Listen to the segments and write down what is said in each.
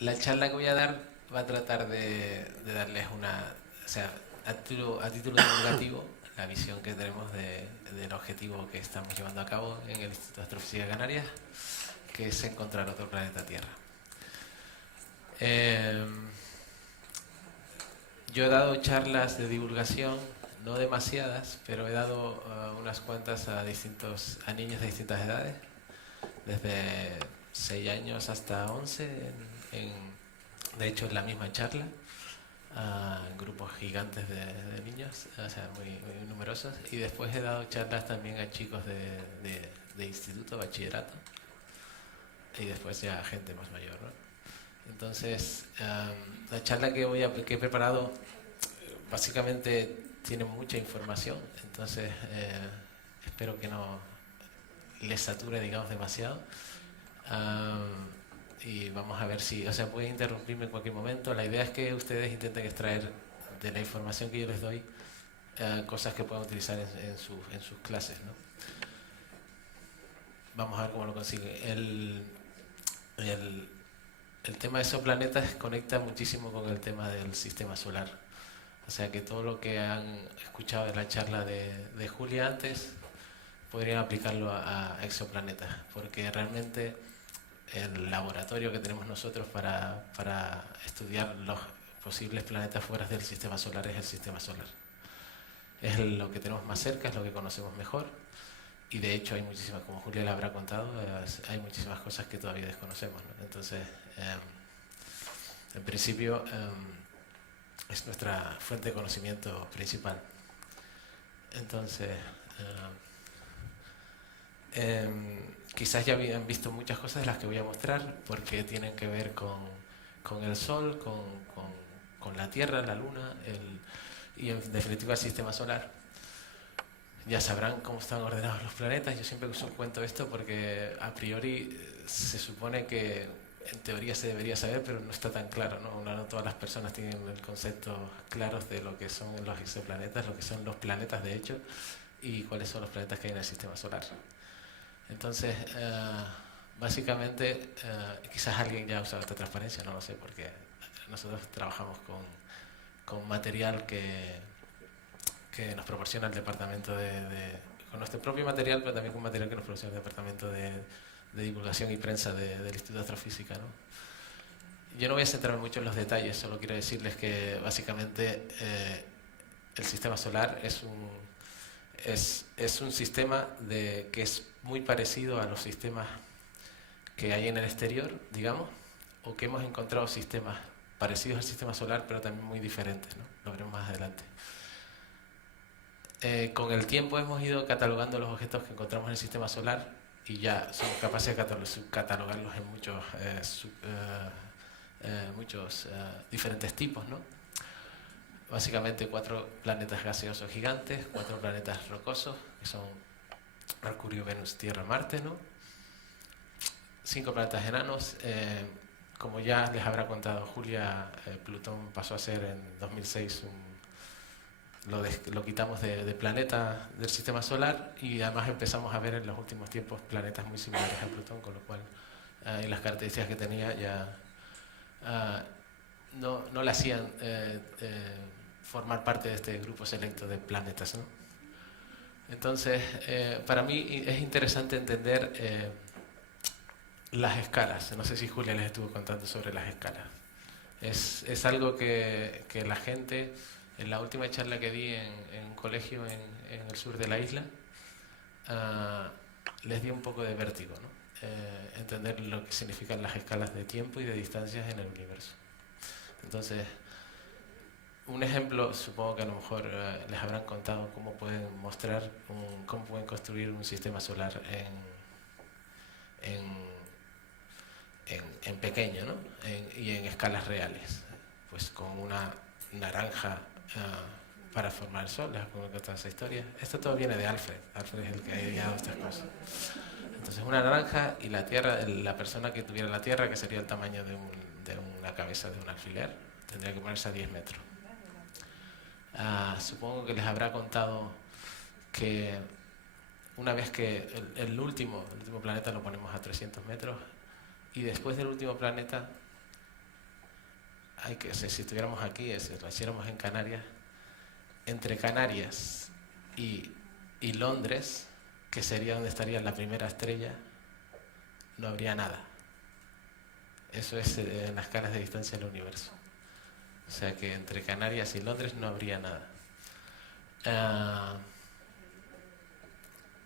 La charla que voy a dar va a tratar de darles una, o sea, a título divulgativo, la visión que tenemos del objetivo que estamos llevando a cabo en el Instituto de Astrofísica de Canarias, que es encontrar otro planeta Tierra. Eh, yo he dado charlas de divulgación, no demasiadas, pero he dado unas cuantas a niños de distintas edades, desde 6 años hasta 11, de hecho en la misma charla, a grupos gigantes de niños, o sea, muy numerosos. Y después he dado charlas también a chicos de instituto, bachillerato, y después ya a gente más mayor, ¿no? Entonces, la charla que he preparado básicamente tiene mucha información, entonces espero que no les sature, digamos, demasiado. Y vamos a ver si, o sea, pueden interrumpirme en cualquier momento. La idea es que ustedes intenten extraer de la información que yo les doy cosas que puedan utilizar en sus clases, ¿no? Vamos a ver cómo lo consiguen. El, el tema de exoplanetas conecta muchísimo con el tema del sistema solar. O sea que todo lo que han escuchado en la charla de Julia antes podrían aplicarlo a exoplanetas, porque realmente el laboratorio que tenemos nosotros para estudiar los posibles planetas fuera del sistema solar es el sistema solar. Es lo que tenemos más cerca, es lo que conocemos mejor, y de hecho hay muchísimas, como Julia le habrá contado, hay muchísimas cosas que todavía desconocemos, ¿no? Entonces, en principio, es nuestra fuente de conocimiento principal. Entonces, quizás ya habían visto muchas cosas de las que voy a mostrar porque tienen que ver con el Sol, con la Tierra, la Luna y en definitiva el sistema solar. Ya sabrán cómo están ordenados los planetas. Yo siempre cuento esto porque a priori se supone que en teoría se debería saber, pero no está tan claro, ¿no? No todas las personas tienen el concepto claro de lo que son los exoplanetas, lo que son los planetas de hecho y cuáles son los planetas que hay en el sistema solar. Entonces, básicamente, quizás alguien ya ha usado esta transparencia, no lo sé, porque nosotros trabajamos con material que nos proporciona el departamento con nuestro propio material, pero también con material que nos proporciona el departamento de divulgación y prensa del Instituto de Astrofísica, ¿no? Yo no voy a centrarme mucho en los detalles, solo quiero decirles que básicamente el sistema solar es un sistema que es muy parecido a los sistemas que hay en el exterior, digamos, o que hemos encontrado sistemas parecidos al sistema solar, pero también muy diferentes, ¿no? Lo veremos más adelante. Con el tiempo hemos ido catalogando los objetos que encontramos en el sistema solar y ya somos capaces de catalogarlos en muchos diferentes tipos, ¿no? Básicamente 4 planetas gaseosos gigantes, 4 planetas rocosos, que son Mercurio, Venus, Tierra, Marte, ¿no? 5 planetas enanos. Como ya les habrá contado Julia, Plutón pasó a ser en 2006 lo quitamos de planeta del sistema solar y además empezamos a ver en los últimos tiempos planetas muy similares a Plutón, con lo cual y las características que tenía ya no le hacían formar parte de este grupo selecto de planetas, ¿no? Entonces, para mí es interesante entender las escalas. No sé si Julia les estuvo contando sobre las escalas. Es algo que la gente, en la última charla que di en un colegio en el sur de la isla, les dio un poco de vértigo, ¿no? Entender lo que significan las escalas de tiempo y de distancias en el universo. Entonces, un ejemplo, supongo que a lo mejor les habrán contado cómo pueden cómo pueden construir un sistema solar en, en pequeño, ¿no? Y en escalas reales. Pues con una naranja para formar el Sol, les acuerdo que toda esa historia. Esto todo viene de Alfred. Alfred es el que ha ideado estas cosas. Entonces una naranja y la Tierra, la persona que tuviera la Tierra, que sería el tamaño de una cabeza de un alfiler, tendría que ponerse a 10 metros. Supongo que les habrá contado que una vez que el último planeta lo ponemos a 300 metros y después del último planeta si estuviéramos aquí, si lo hiciéramos en Canarias, entre Canarias y Londres, que sería donde estaría la primera estrella, no habría nada. Eso es en las escalas de distancia del universo. O sea que entre Canarias y Londres no habría nada.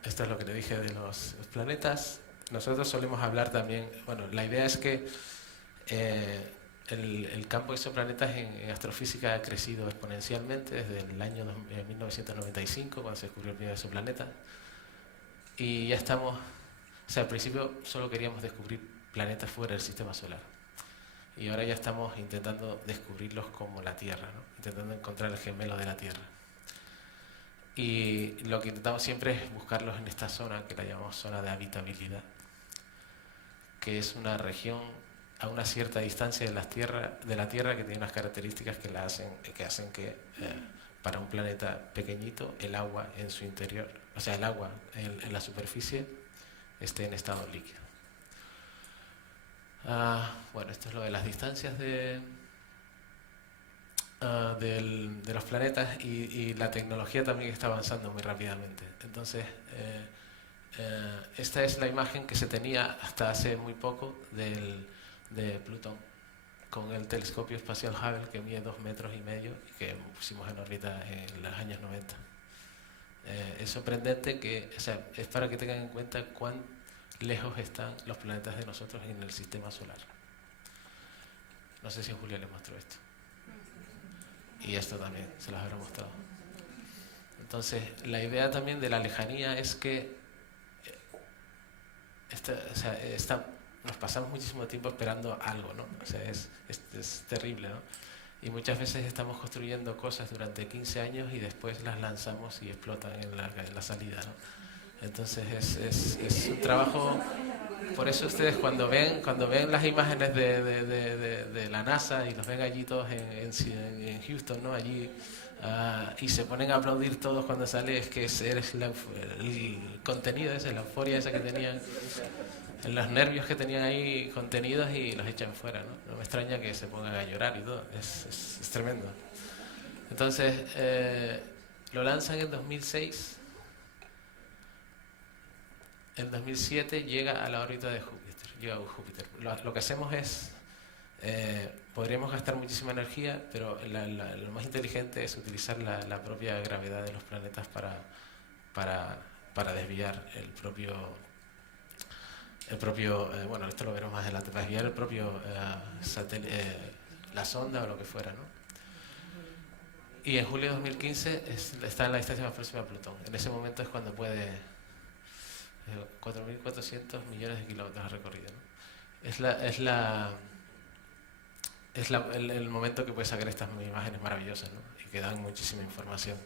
Esto es lo que le dije de los planetas. Nosotros solemos hablar también, bueno, la idea es que el campo de exoplanetas en astrofísica ha crecido exponencialmente desde el año 1995, cuando se descubrió el primer exoplaneta. Y ya estamos, o sea, al principio solo queríamos descubrir planetas fuera del sistema solar. Y ahora ya estamos intentando descubrirlos como la Tierra, ¿no? Intentando encontrar el gemelo de la Tierra. Y lo que intentamos siempre es buscarlos en esta zona, que la llamamos zona de habitabilidad, que es una región a una cierta distancia de la Tierra que tiene unas características que hacen que para un planeta pequeñito el agua en su interior, o sea, el agua en la superficie esté en estado líquido. Bueno, esto es lo de las distancias de los planetas y la tecnología también está avanzando muy rápidamente. Entonces, esta es la imagen que se tenía hasta hace muy poco de Plutón con el telescopio espacial Hubble, que mide 2,5 metros y que pusimos en órbita en los años 90. Es sorprendente o sea, es para que tengan en cuenta cuán lejos están los planetas de nosotros en el sistema solar. No sé si Julia les mostró esto. Y esto también se los habrá mostrado. Entonces, la idea también de la lejanía es que nos pasamos muchísimo tiempo esperando algo, ¿no? O sea, es terrible, ¿no? Y muchas veces estamos construyendo cosas durante 15 años y después las lanzamos y explotan en la salida, ¿no? Entonces es un trabajo. Por eso ustedes cuando ven las imágenes de la NASA y los ven allí todos en Houston, ¿no? Allí, y se ponen a aplaudir todos cuando sale, es que el contenido ese, la euforia esa que tenían, los nervios que tenían ahí contenidos y los echan fuera, ¿no? No me extraña que se pongan a llorar y todo, es tremendo. Entonces, lo lanzan en 2006. En 2007 llega a la órbita de Júpiter. Lo que hacemos es, podríamos gastar muchísima energía, pero lo más inteligente es utilizar la propia gravedad de los planetas para desviar bueno, esto lo veremos más adelante, para desviar el propio la sonda o lo que fuera, ¿no? Y en julio de 2015 está en la distancia más próxima a Plutón. En ese momento es cuando puede 4.400 millones de kilómetros de recorrido, ¿no? Es el momento que puedes sacar estas imágenes maravillosas, ¿no? Y que dan muchísima información.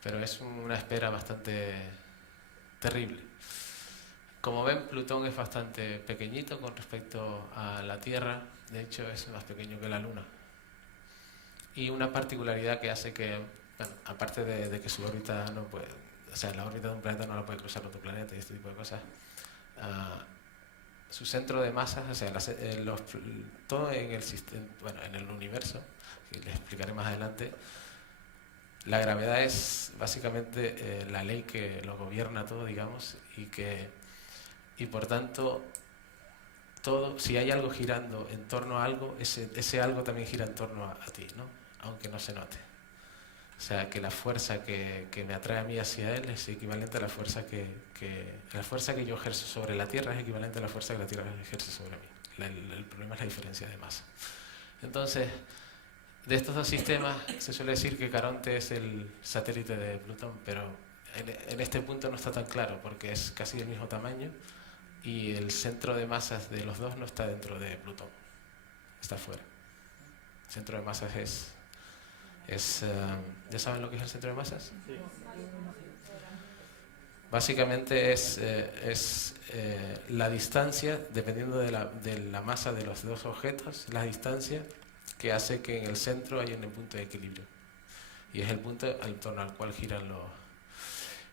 Pero es una espera bastante terrible. Como ven, Plutón es bastante pequeñito con respecto a la Tierra. De hecho, es más pequeño que la Luna. Y una particularidad que hace que, bueno, aparte de que su órbita no puede, o sea, la órbita de un planeta no la puede cruzar otro planeta y este tipo de cosas, su centro de masas, o sea, todo en el sistema, bueno, en el universo, que les explicaré más adelante, la gravedad es básicamente la ley que lo gobierna todo, digamos, y por tanto, si hay algo girando en torno a algo, ese algo también gira en torno a ti, ¿no? Aunque no se note. O sea, que la fuerza que me atrae a mí hacia él es equivalente a la fuerza que yo ejerzo sobre la Tierra, es equivalente a la fuerza que la Tierra ejerce sobre mí. El problema es la diferencia de masa. Entonces, de estos dos sistemas, se suele decir que Caronte es el satélite de Plutón, pero en este punto no está tan claro, porque es casi del mismo tamaño y el centro de masas de los dos no está dentro de Plutón, está fuera. El centro de masas ¿ya saben lo que es el centro de masas? Sí. Básicamente es la distancia, dependiendo de la masa de los dos objetos, la distancia que hace que en el centro haya un punto de equilibrio. Y es el punto en torno al cual giran los...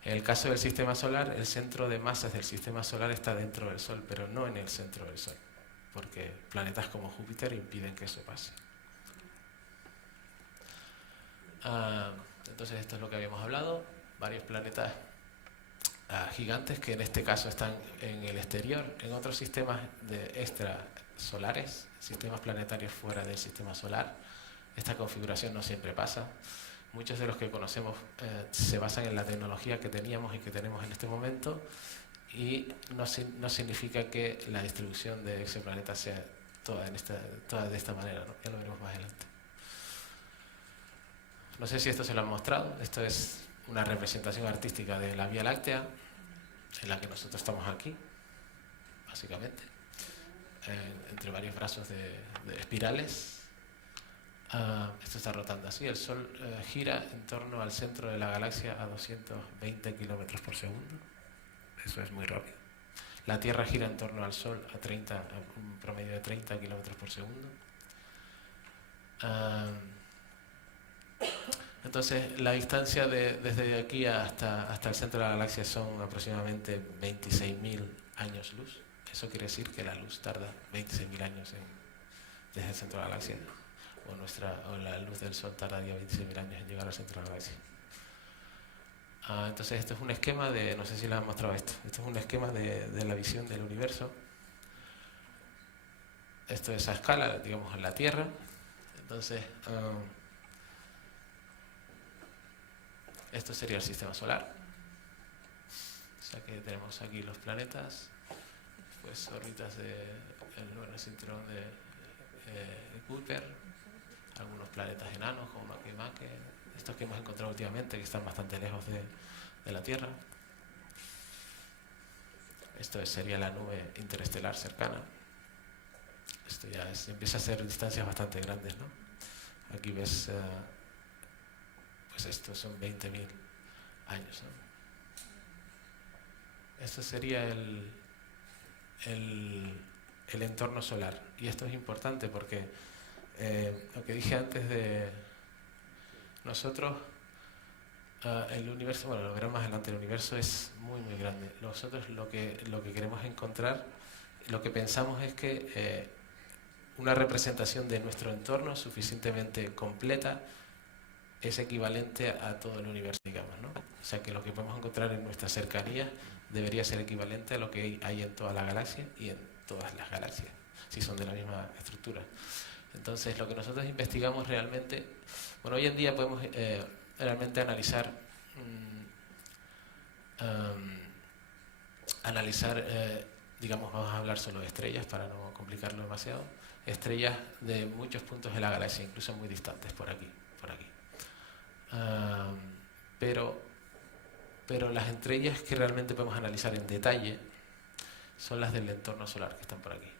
En el caso del sistema solar, el centro de masas del sistema solar está dentro del Sol, pero no en el centro del Sol, porque planetas como Júpiter impiden que eso pase. Entonces esto es lo que habíamos hablado, varios planetas gigantes que en este caso están en el exterior. En otros sistemas extrasolares, sistemas planetarios fuera del sistema solar, esta configuración no siempre pasa. Muchos de los que conocemos se basan en la tecnología que teníamos y que tenemos en este momento, y no significa que la distribución de exoplanetas sea toda de esta manera, ¿no? Ya lo veremos más adelante. No sé si esto se lo han mostrado. Esto es una representación artística de la Vía Láctea, en la que nosotros estamos aquí, básicamente, entre varios brazos de espirales. Esto está rotando así. El Sol gira en torno al centro de la galaxia a 220 kilómetros por segundo. Eso es muy rápido. La Tierra gira en torno al Sol a un promedio de 30 kilómetros por segundo. Entonces, la distancia desde aquí hasta el centro de la galaxia son aproximadamente 26.000 años luz. Eso quiere decir que la luz tarda 26.000 años desde el centro de la galaxia. O la luz del Sol tardaría 26.000 años en llegar al centro de la galaxia. Entonces esto es un esquema de, no sé si les han mostrado esto es un esquema de la visión del universo. Esto es a escala, digamos, en la Tierra. Entonces, esto sería el sistema solar. O sea que tenemos aquí los planetas, pues órbitas del cinturón de Kuiper, algunos planetas enanos como Makemake, estos que hemos encontrado últimamente, que están bastante lejos de la Tierra. Esto sería la nube interestelar cercana. Esto ya empieza a ser distancias bastante grandes, ¿no? Aquí ves, pues estos son 20.000 años, ¿no? Esto sería el entorno solar. Y esto es importante porque lo que dije antes de nosotros, el universo, bueno, lo verán más adelante, el universo es muy muy grande. Nosotros lo que queremos encontrar, lo que pensamos es que una representación de nuestro entorno suficientemente completa es equivalente a todo el universo, digamos, ¿no? O sea que lo que podemos encontrar en nuestra cercanía debería ser equivalente a lo que hay en toda la galaxia y en todas las galaxias, si son de la misma estructura. Entonces, lo que nosotros investigamos realmente, bueno, hoy en día podemos realmente analizar, digamos, vamos a hablar solo de estrellas para no complicarlo demasiado, estrellas de muchos puntos de la galaxia, incluso muy distantes, por aquí. Pero las estrellas que realmente podemos analizar en detalle son las del entorno solar, que están por aquí.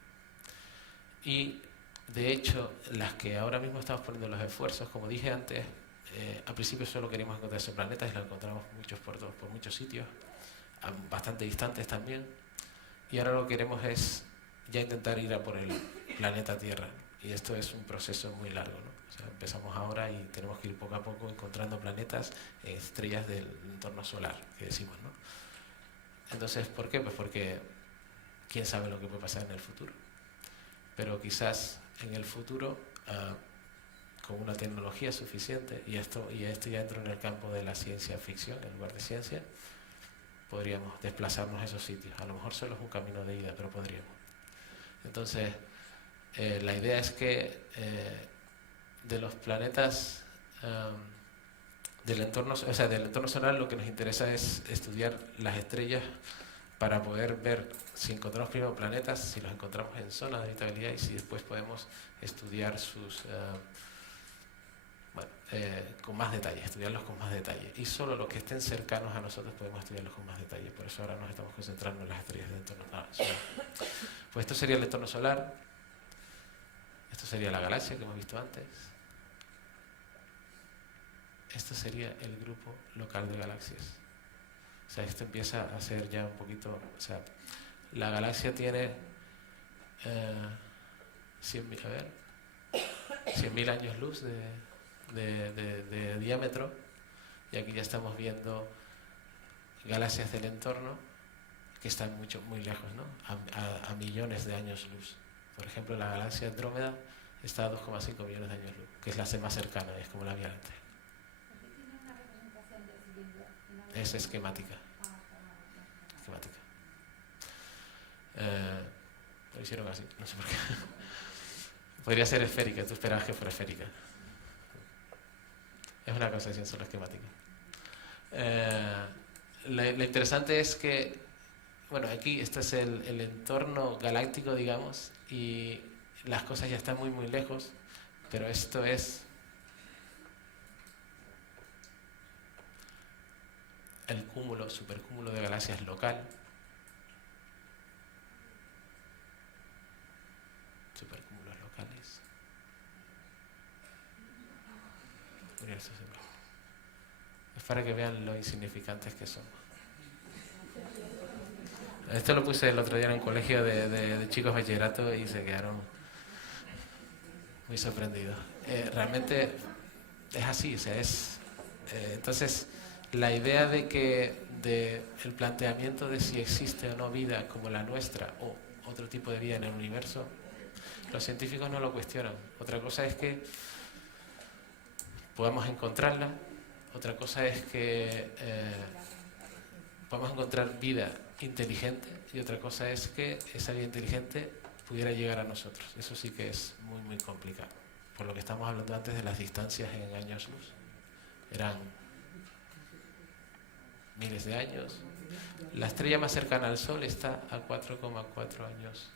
Y de hecho, las que ahora mismo estamos poniendo los esfuerzos, como dije antes, al principio solo queríamos encontrar exoplanetas y los encontramos muchos por muchos sitios, bastante distantes también. Y ahora lo que queremos es ya intentar ir a por el planeta Tierra. Y esto es un proceso muy largo, ¿no? O sea, empezamos ahora y tenemos que ir poco a poco encontrando planetas, estrellas del entorno solar, que decimos, ¿no? Entonces, ¿por qué? Pues porque quién sabe lo que puede pasar en el futuro. Pero quizás en el futuro, con una tecnología suficiente, y esto ya entra en el campo de la ciencia ficción, en lugar de ciencia, podríamos desplazarnos a esos sitios. A lo mejor solo es un camino de ida, pero podríamos. Entonces, la idea es que de los planetas del entorno solar, lo que nos interesa es estudiar las estrellas para poder ver si encontramos primero planetas, si los encontramos en zonas de habitabilidad y si después podemos estudiar sus con más detalle, estudiarlos con más detalle. Y solo los que estén cercanos a nosotros podemos estudiarlos con más detalle. Por eso ahora nos estamos concentrando en las estrellas del entorno solar. Pues esto sería el entorno solar. Esto sería la galaxia que hemos visto antes. Esto sería el grupo local de galaxias. O sea, esto empieza a ser ya un poquito... O sea, la galaxia tiene 100.000 años luz de diámetro, y aquí ya estamos viendo galaxias del entorno que están muy lejos, ¿no? A millones de años luz. Por ejemplo, la galaxia Andrómeda está a 2,5 millones de años luz, que es la más cercana, es como la Vía Láctea. Es esquemática. Esquemática. Lo hicieron así, no sé por qué. Podría ser esférica, tú esperabas que fuera esférica. Es una concepción solo esquemática. Lo interesante es que, bueno, aquí este es el entorno galáctico, digamos, y las cosas ya están muy, muy lejos, pero esto es el cúmulo, supercúmulo de galaxias local. Supercúmulos locales. Universo simple. Es para que vean lo insignificantes que somos. Esto lo puse el otro día en un colegio de chicos bachillerato y se quedaron muy sorprendidos. Realmente es así, o sea, entonces la idea de el planteamiento de si existe o no vida como la nuestra o otro tipo de vida en el universo, los científicos no lo cuestionan. Otra cosa es que podamos encontrarla, otra cosa es que podamos encontrar vida inteligente y otra cosa es que esa vida inteligente pudiera llegar a nosotros. Eso sí que es muy, muy complicado. Por lo que estamos hablando antes de las distancias en años luz. Eran miles de años. La estrella más cercana al Sol está a 4,4 años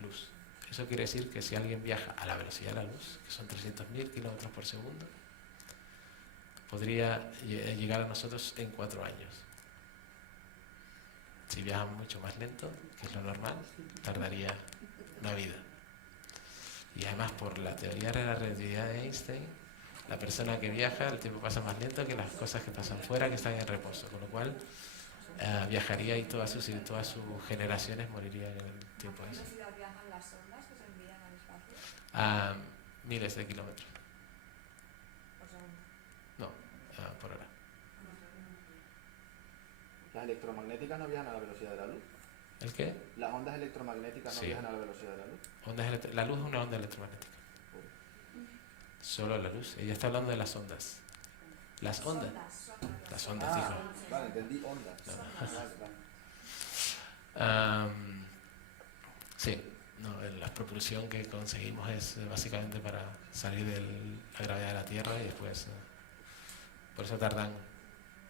luz. Eso quiere decir que si alguien viaja a la velocidad de la luz, que son 300.000 kilómetros por segundo, podría llegar a nosotros en 4 años. Si viaja mucho más lento, que es lo normal, tardaría una vida. Y además, por la teoría de la relatividad de Einstein, la persona que viaja, el tiempo pasa más lento que las cosas que pasan fuera, que están en reposo. Con lo cual, viajaría y todas sus generaciones morirían en el tiempo ese. ¿A qué velocidad viajan las sondas que se envían al espacio? A miles de kilómetros. ¿Por segundo? No, por hora. ¿Las electromagnéticas no viajan a la velocidad de la luz? ¿El qué? ¿Las ondas electromagnéticas no Sí. viajan a la velocidad de la luz? La luz es una onda electromagnética. Solo la luz. Ella está hablando de las ondas. Las ondas. Las ondas, dijo. Vale, entendí ondas. No. Vale. Sí, no, la propulsión que conseguimos es básicamente para salir de la gravedad de la Tierra y después, por eso tardan,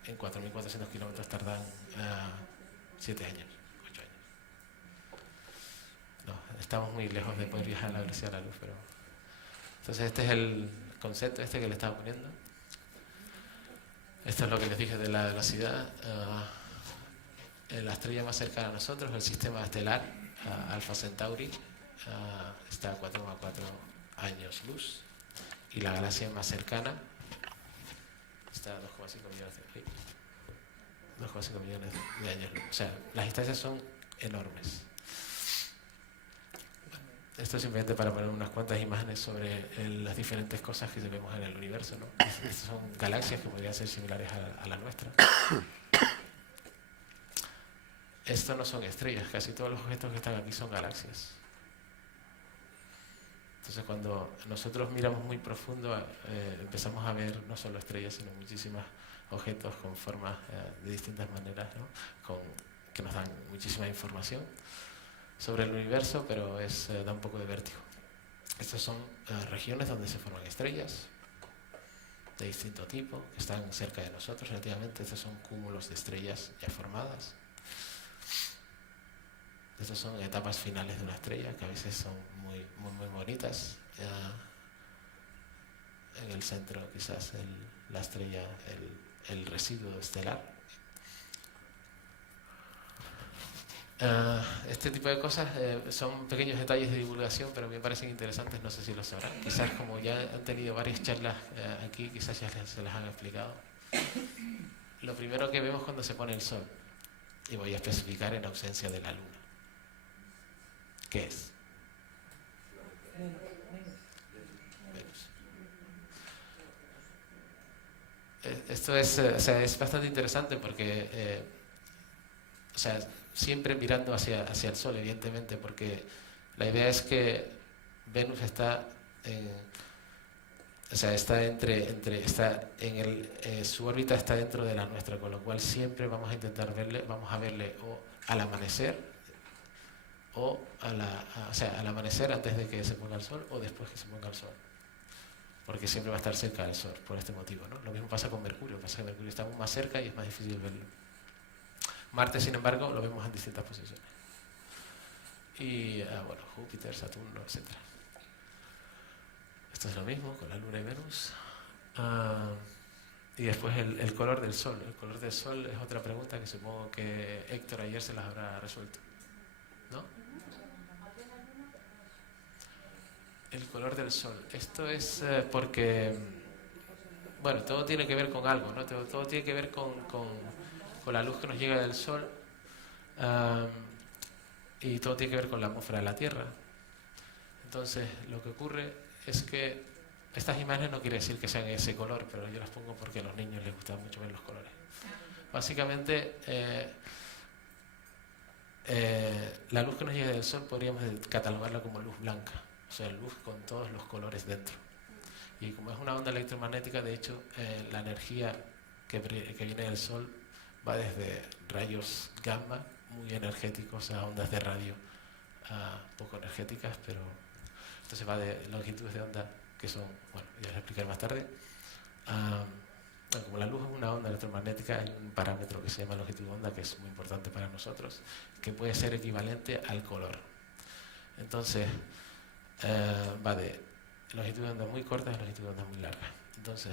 en 4.400 kilómetros tardan 7 años, 8 años. No, estamos muy lejos de poder viajar a la velocidad de la luz, pero... Entonces este es el concepto que le estaba poniendo. Esto es lo que les dije de la velocidad. La estrella más cercana a nosotros, el sistema estelar, Alpha Centauri, está a 4,4 años luz. Y la galaxia más cercana está a 2,5 millones de años luz. O sea, las distancias son enormes. Esto es simplemente para poner unas cuantas imágenes sobre las diferentes cosas que vemos en el universo, ¿no? Estas son galaxias que podrían ser similares a la nuestra. Esto no son estrellas, casi todos los objetos que están aquí son galaxias. Entonces cuando nosotros miramos muy profundo, empezamos a ver no solo estrellas, sino muchísimos objetos con formas de distintas maneras, ¿no? Que nos dan muchísima información sobre el universo, pero da un poco de vértigo. Estas son regiones donde se forman estrellas de distinto tipo, que están cerca de nosotros relativamente. Estos son cúmulos de estrellas ya formadas. Estas son etapas finales de una estrella, que a veces son muy, muy, muy bonitas. En el centro quizás la estrella, el residuo estelar. Este tipo de cosas son pequeños detalles de divulgación, pero me parecen interesantes, no sé si lo sabrán. Quizás como ya han tenido varias charlas aquí, quizás ya se las han explicado. Lo primero que vemos cuando se pone el sol, y voy a especificar en ausencia de la luna. ¿Qué es? Venus. Esto es bastante interesante porque siempre mirando hacia el Sol, evidentemente, porque la idea es que Venus está o sea, su órbita está dentro de la nuestra, con lo cual siempre vamos a intentar vamos a verle o al amanecer, o al amanecer antes de que se ponga el sol o después que se ponga el sol, porque siempre va a estar cerca del sol por este motivo, ¿no? Lo mismo pasa con Mercurio, pasa que Mercurio está aún más cerca y es más difícil verlo. Marte, sin embargo, lo vemos en distintas posiciones. Y bueno, Júpiter, Saturno, etc. Esto es lo mismo con la Luna y Venus. Y después el color del Sol. El color del Sol es otra pregunta que supongo que Héctor ayer se las habrá resuelto, ¿no? El color del Sol. Esto es porque, bueno, todo tiene que ver con algo, ¿no? Todo tiene que ver con la luz que nos llega del Sol, y todo tiene que ver con la atmósfera de la Tierra. Entonces, lo que ocurre es que estas imágenes no quiere decir que sean ese color, pero yo las pongo porque a los niños les gusta mucho ver los colores. Básicamente, la luz que nos llega del Sol podríamos catalogarla como luz blanca, o sea, luz con todos los colores dentro. Y como es una onda electromagnética, de hecho, la energía que viene del Sol va desde rayos gamma, muy energéticos, a ondas de radio poco energéticas, pero entonces va de longitudes de onda que son, bueno, ya les explicaré más tarde. Bueno, como la luz es una onda electromagnética, hay un parámetro que se llama longitud de onda, que es muy importante para nosotros, que puede ser equivalente al color. Entonces, va de longitud de onda muy corta a longitud de onda muy larga. Entonces,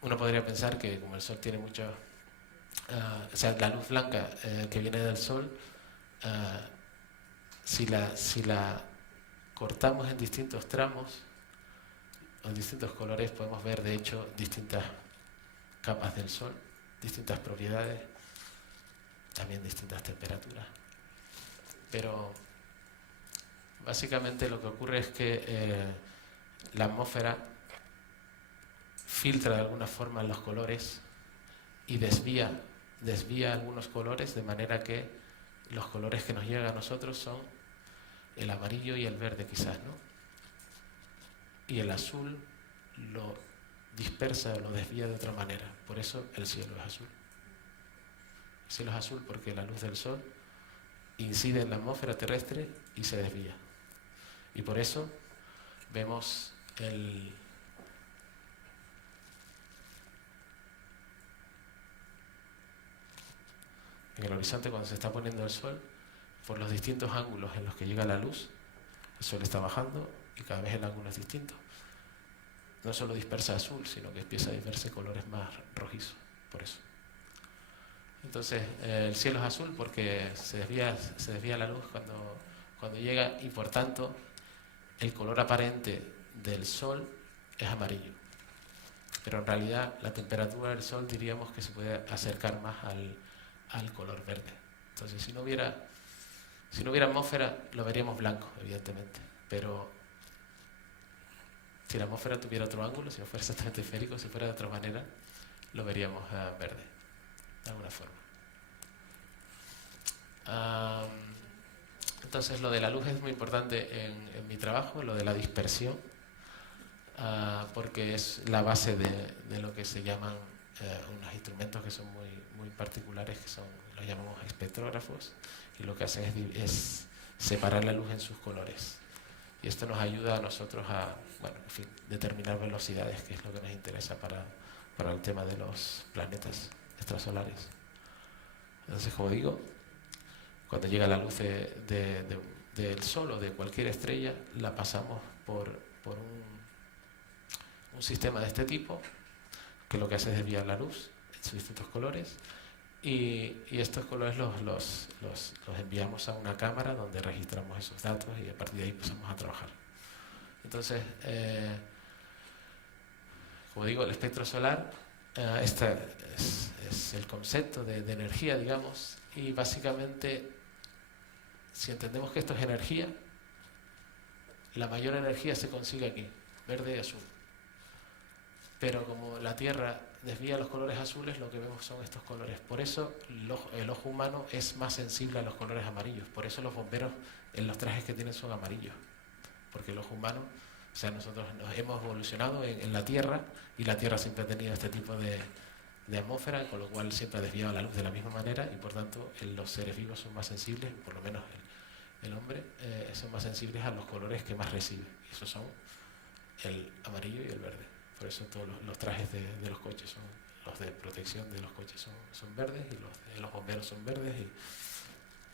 uno podría pensar que como el Sol tiene mucho, o sea, la luz blanca que viene del Sol, si la cortamos en distintos tramos o en distintos colores, podemos ver de hecho distintas capas del Sol, distintas propiedades, también distintas temperaturas. Pero básicamente lo que ocurre es que la atmósfera filtra de alguna forma los colores y desvía algunos colores, de manera que los colores que nos llegan a nosotros son el amarillo y el verde quizás, ¿no? Y el azul lo dispersa o lo desvía de otra manera. Por eso el cielo es azul. El cielo es azul porque la luz del Sol incide en la atmósfera terrestre y se desvía. Y por eso vemos en el horizonte, cuando se está poniendo el Sol, por los distintos ángulos en los que llega la luz, el Sol está bajando y cada vez el ángulo es distinto. No solo dispersa azul, sino que empieza a dispersar colores más rojizos, por eso. Entonces, el cielo es azul porque se desvía la luz cuando llega, y por tanto el color aparente del Sol es amarillo. Pero en realidad la temperatura del Sol diríamos que se puede acercar más al color verde. Entonces, si no hubiera atmósfera, lo veríamos blanco, evidentemente. Pero si la atmósfera tuviera otro ángulo, si no fuera exactamente esférico, si fuera de otra manera, lo veríamos verde, de alguna forma. Entonces, lo de la luz es muy importante en mi trabajo, lo de la dispersión, porque es la base de lo que se llaman unos instrumentos que son muy particulares, los llamamos espectrógrafos, y lo que hacen es separar la luz en sus colores. Y esto nos ayuda a nosotros a, bueno, en fin, determinar velocidades, que es lo que nos interesa para el tema de los planetas extrasolares. Entonces, como digo, cuando llega la luz del Sol o de cualquier estrella, la pasamos por un sistema de este tipo, que lo que hace es desviar la luz en sus distintos colores, y estos colores los enviamos a una cámara donde registramos esos datos y a partir de ahí pasamos a trabajar. Entonces, como digo, el espectro solar, este es el concepto de energía, digamos, y básicamente, si entendemos que esto es energía, la mayor energía se consigue aquí, verde y azul. Pero como la Tierra desvía los colores azules, lo que vemos son estos colores. Por eso el ojo humano es más sensible a los colores amarillos. Por eso los bomberos en los trajes que tienen son amarillos. Porque el ojo humano O sea, nosotros nos hemos evolucionado en la Tierra y la Tierra siempre ha tenido este tipo de atmósfera, con lo cual siempre ha desviado la luz de la misma manera y por tanto los seres vivos son más sensibles, por lo menos el hombre, son más sensibles a los colores que más recibe. Y esos son el amarillo y el verde. Por eso todos los trajes de los coches son, los de protección de los coches son verdes y los de los bomberos son verdes.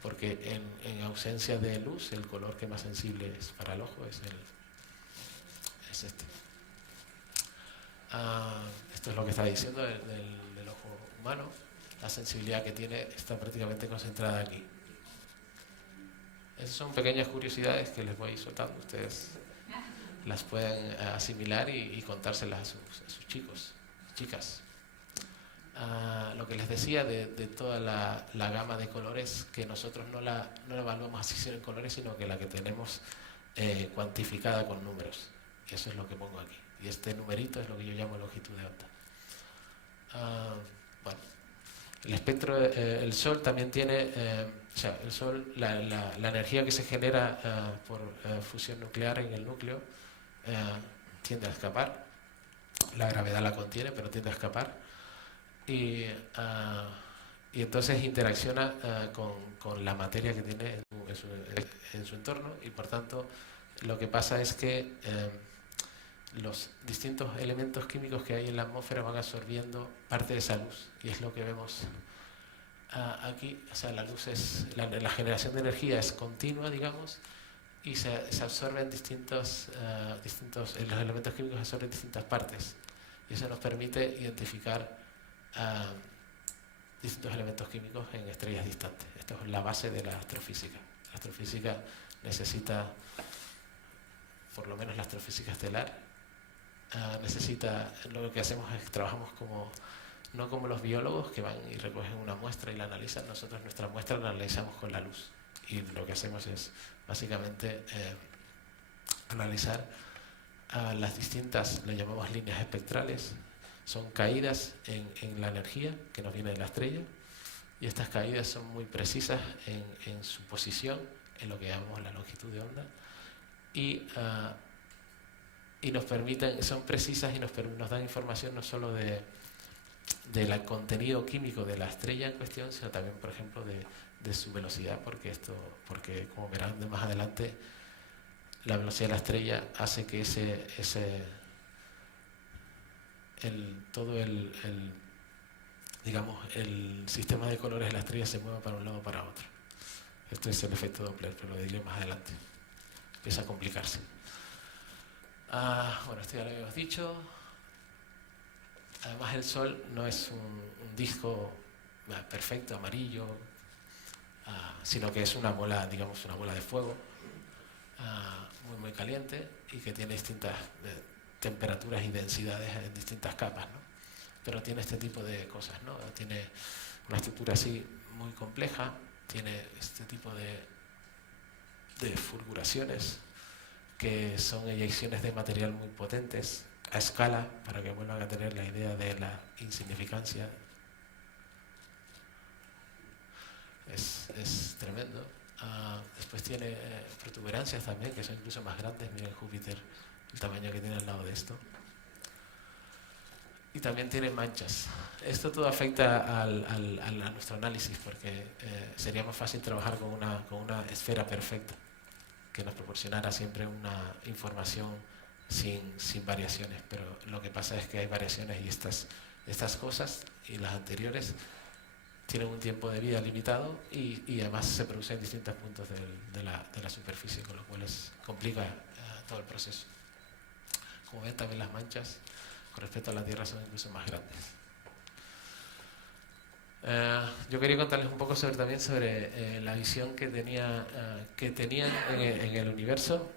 Porque en ausencia de luz, el color que más sensible es para el ojo es este. Esto es lo que está diciendo del ojo humano. La sensibilidad que tiene está prácticamente concentrada aquí. Esas son pequeñas curiosidades que les voy a ir soltando. Ustedes las pueden asimilar y contárselas a sus chicos, chicas. Lo que les decía de toda la gama de colores, que nosotros no la evaluamos así en colores, sino que la que tenemos cuantificada con números. Y eso es lo que pongo aquí. Y este numerito es lo que yo llamo longitud de onda. Bueno, el espectro, el Sol también tiene, o sea, el Sol, la energía que se genera por fusión nuclear en el núcleo tiende a escapar. La gravedad la contiene, pero tiende a escapar. Y entonces interacciona con la materia que tiene en su entorno y por tanto lo que pasa es que los distintos elementos químicos que hay en la atmósfera van absorbiendo parte de esa luz y es lo que vemos aquí. O sea, la luz es la generación de energía es continua, digamos, y se absorben distintos los elementos químicos absorben distintas partes y eso nos permite identificar distintos elementos químicos en estrellas distantes. Esto es la base de la astrofísica. La astrofísica necesita, por lo menos la astrofísica estelar, necesita, lo que hacemos es que trabajamos no como los biólogos que van y recogen una muestra y la analizan. Nosotros nuestra muestra la analizamos con la luz y lo que hacemos es básicamente analizar las distintas, le llamamos líneas espectrales. Son caídas en la energía que nos viene de la estrella y estas caídas son muy precisas en su posición, en lo que llamamos la longitud de onda y nos permiten, son precisas y nos dan información no solo del contenido químico de la estrella en cuestión, sino también, por ejemplo, de su velocidad, porque como verán más adelante, la velocidad de la estrella hace que todo digamos, el sistema de colores de la estrella se mueva para un lado o para otro. Esto es el efecto Doppler, pero lo diré más adelante. Empieza a complicarse. Bueno, esto ya lo habíamos dicho. Además, el Sol no es un disco perfecto, amarillo, sino que es una bola, digamos, una bola de fuego muy, muy caliente y que tiene distintas temperaturas y densidades en distintas capas, ¿no? Pero tiene este tipo de cosas, ¿no? Tiene una estructura así muy compleja, tiene este tipo de fulguraciones que son eyecciones de material muy potentes a escala, para que vuelvan a tener la idea de la insignificancia. Es tremendo. Después tiene protuberancias también, que son incluso más grandes. Miren Júpiter, el tamaño que tiene al lado de esto. Y también tiene manchas. Esto todo afecta a nuestro análisis, porque sería más fácil trabajar con una esfera perfecta, que nos proporcionara siempre una información sin variaciones. Pero lo que pasa es que hay variaciones y estas cosas y las anteriores tienen un tiempo de vida limitado y además se producen en distintos puntos de la superficie, con lo cual complica todo el proceso. Como ven, también las manchas con respecto a la Tierra son incluso más grandes. Yo quería contarles un poco también sobre la visión que tenían en el universo,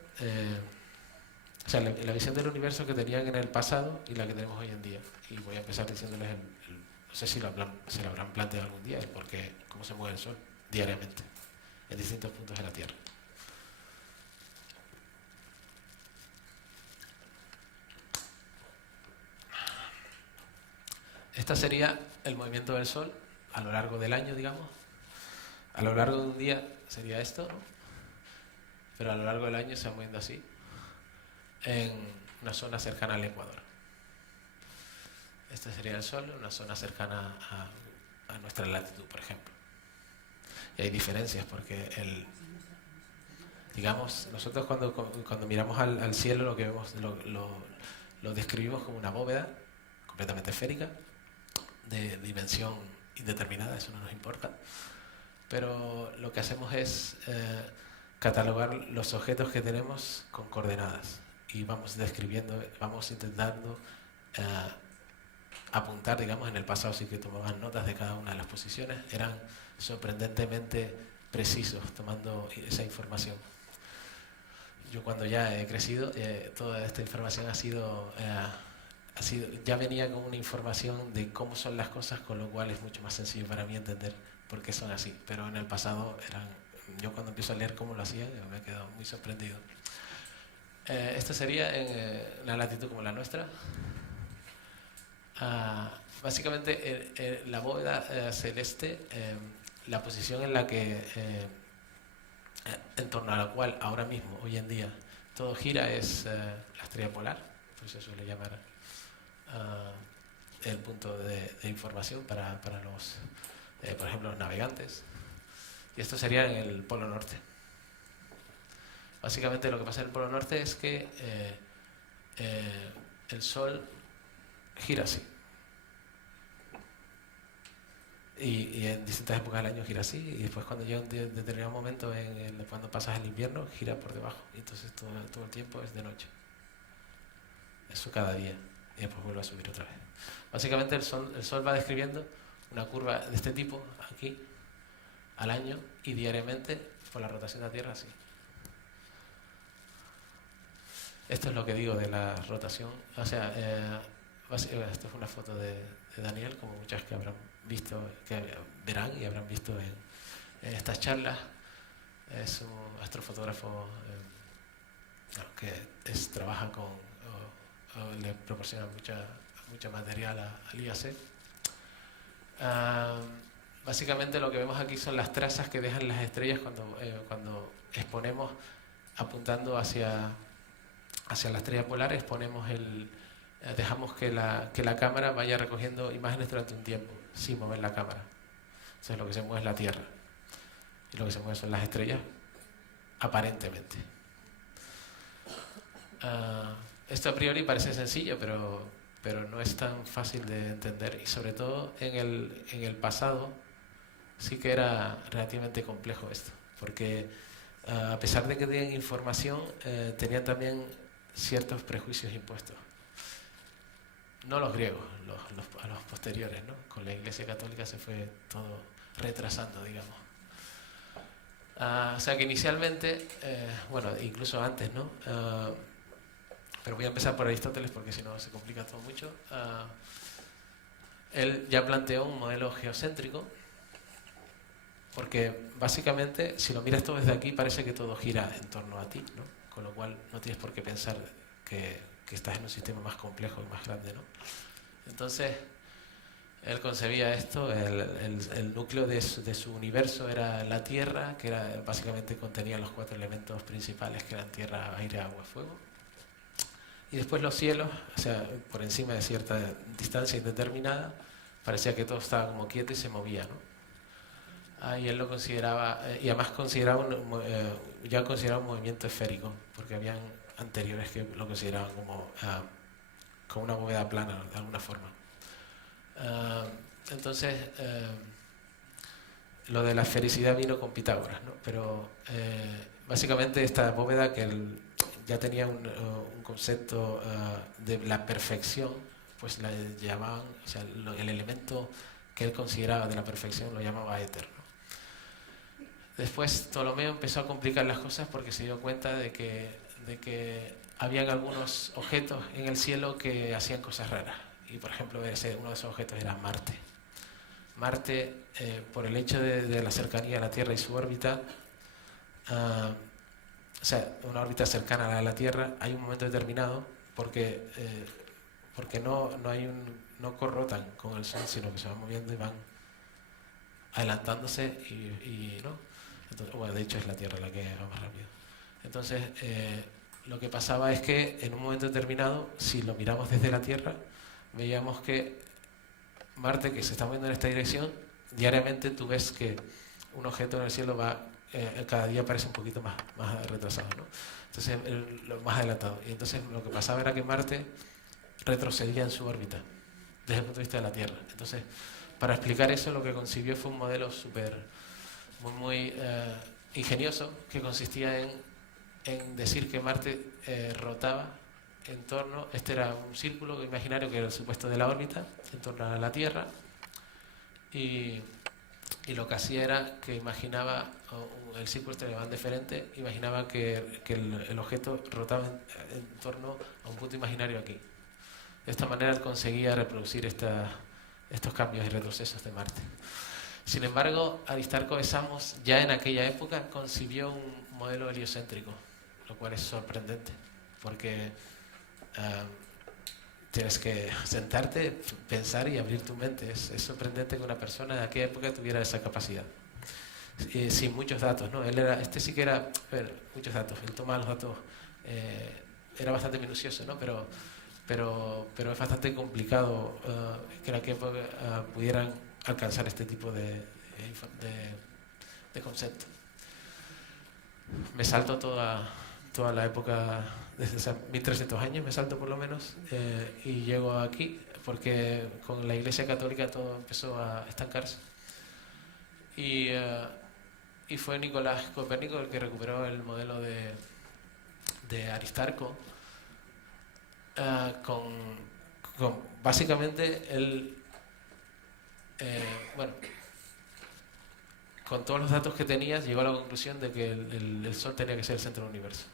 o sea, la visión del universo que tenían en el pasado y la que tenemos hoy en día. Y voy a empezar diciéndoles no sé si se lo habrán planteado algún día, el por qué, cómo se mueve el Sol diariamente en distintos puntos de la Tierra. Este sería el movimiento del Sol a lo largo del año, digamos. A lo largo de un día sería esto, ¿no? Pero a lo largo del año se va moviendo así. en una zona cercana al Ecuador. Este sería el Sol, una zona cercana a nuestra latitud, por ejemplo. Y hay diferencias porque digamos, nosotros cuando miramos al cielo lo que vemos lo describimos como una bóveda completamente esférica, de dimensión indeterminada, eso no nos importa, pero lo que hacemos es catalogar los objetos que tenemos con coordenadas y vamos describiendo, vamos intentando apuntar, digamos, en el pasado sí que tomaban notas de cada una de las posiciones, eran sorprendentemente precisos tomando esa información. Yo cuando ya he crecido, toda esta información ya venía con una información de cómo son las cosas, con lo cual es mucho más sencillo para mí entender por qué son así. Pero en el pasado, yo cuando empiezo a leer cómo lo hacían, me he quedado muy sorprendido. Esto sería en una latitud como la nuestra. Básicamente, la bóveda celeste, la posición en la que, en torno a la cual ahora mismo, hoy en día, todo gira es la estrella polar, por eso se suele llamar el punto de información para los, por ejemplo, los navegantes. Y esto sería en el Polo Norte. Básicamente lo que pasa en el Polo Norte es que el Sol gira así. Y en distintas épocas del año gira así, y después cuando llega un determinado momento, cuando pasas el invierno, gira por debajo. Y entonces todo el tiempo es de noche. Eso cada día. Y después vuelve a subir otra vez. Básicamente el Sol va describiendo una curva de este tipo, aquí, al año, y diariamente, por la rotación de la Tierra, así. Esto es lo que digo de la rotación. O sea, esto es una foto de Daniel, como muchas que habrán visto, que verán y habrán visto en estas charlas. Es un astrofotógrafo que trabaja con, o le proporciona mucha material al IAC. Básicamente lo que vemos aquí son las trazas que dejan las estrellas cuando exponemos, apuntando hacia la estrella polar, dejamos que la cámara vaya recogiendo imágenes durante un tiempo, sin mover la cámara. Entonces lo que se mueve es la Tierra. Y lo que se mueve son las estrellas, aparentemente. Esto a priori parece sencillo, pero no es tan fácil de entender. Y sobre todo en el pasado sí que era relativamente complejo esto. Porque a pesar de que tenían información, tenían también ciertos prejuicios impuestos. No los griegos, a los posteriores, ¿no? Con la Iglesia Católica se fue todo retrasando, digamos. O sea que inicialmente, bueno, incluso antes, ¿no? Pero voy a empezar por Aristóteles porque si no se complica todo mucho. Él ya planteó un modelo geocéntrico, porque básicamente, si lo miras todo desde aquí, parece que todo gira en torno a ti, ¿no? Con lo cual no tienes por qué pensar que estás en un sistema más complejo y más grande, ¿no? Entonces, él concebía esto, el núcleo de su universo era la Tierra, que básicamente contenía los 4 elementos principales, que eran tierra, aire, agua, fuego. Y después los cielos, o sea, por encima de cierta distancia indeterminada, parecía que todo estaba como quieto y se movía, ¿no? Y él lo consideraba, y además ya consideraba un movimiento esférico, porque habían anteriores que lo consideraban como una bóveda plana, de alguna forma. Entonces, lo de la esfericidad vino con Pitágoras, ¿no? Pero básicamente esta bóveda que ya tenía un concepto de la perfección, pues la llamaban, o sea, el elemento que él consideraba de la perfección lo llamaba éter, ¿no? Después Ptolomeo empezó a complicar las cosas porque se dio cuenta de que habían algunos objetos en el cielo que hacían cosas raras. Y por ejemplo, uno de esos objetos era Marte. Marte, por el hecho de la cercanía a la Tierra y su órbita, o sea, una órbita cercana a la Tierra, hay un momento determinado porque no corrotan con el Sol, sino que se van moviendo y van adelantándose y ¿no? Entonces, bueno, de hecho es la Tierra la que va más rápido. Entonces, lo que pasaba es que en un momento determinado, si lo miramos desde la Tierra, veíamos que Marte, que se está moviendo en esta dirección, diariamente tú ves que un objeto en el cielo va, cada día parece un poquito más retrasado, ¿no? Entonces, lo más adelantado. Y entonces lo que pasaba era que Marte retrocedía en su órbita, desde el punto de vista de la Tierra. Entonces, para explicar eso, lo que concibió fue un modelo muy ingenioso, que consistía en decir que Marte rotaba en torno, este era un círculo imaginario que era el supuesto de la órbita, en torno a la Tierra, y lo que hacía era que imaginaba, el círculo este de Van diferente, imaginaba que el objeto rotaba en torno a un punto imaginario aquí. De esta manera él conseguía reproducir estos cambios y retrocesos de Marte. Sin embargo, Aristarco de Samos ya en aquella época concibió un modelo heliocéntrico, lo cual es sorprendente, porque tienes que sentarte, pensar y abrir tu mente. Es sorprendente que una persona de aquella época tuviera esa capacidad. Sin muchos datos, ¿no? Este sí que era, muchos datos, él tomaba los datos, era bastante minucioso, ¿no? Pero es bastante complicado que en aquella época pudieran alcanzar este tipo de concepto. Me salto toda la época, desde hace 1300 años me salto por lo menos, y llego aquí porque con la Iglesia Católica todo empezó a estancarse. Y fue Nicolás Copérnico el que recuperó el modelo de Aristarco, básicamente él, con todos los datos que tenías, llegó a la conclusión de que el Sol tenía que ser el centro del universo.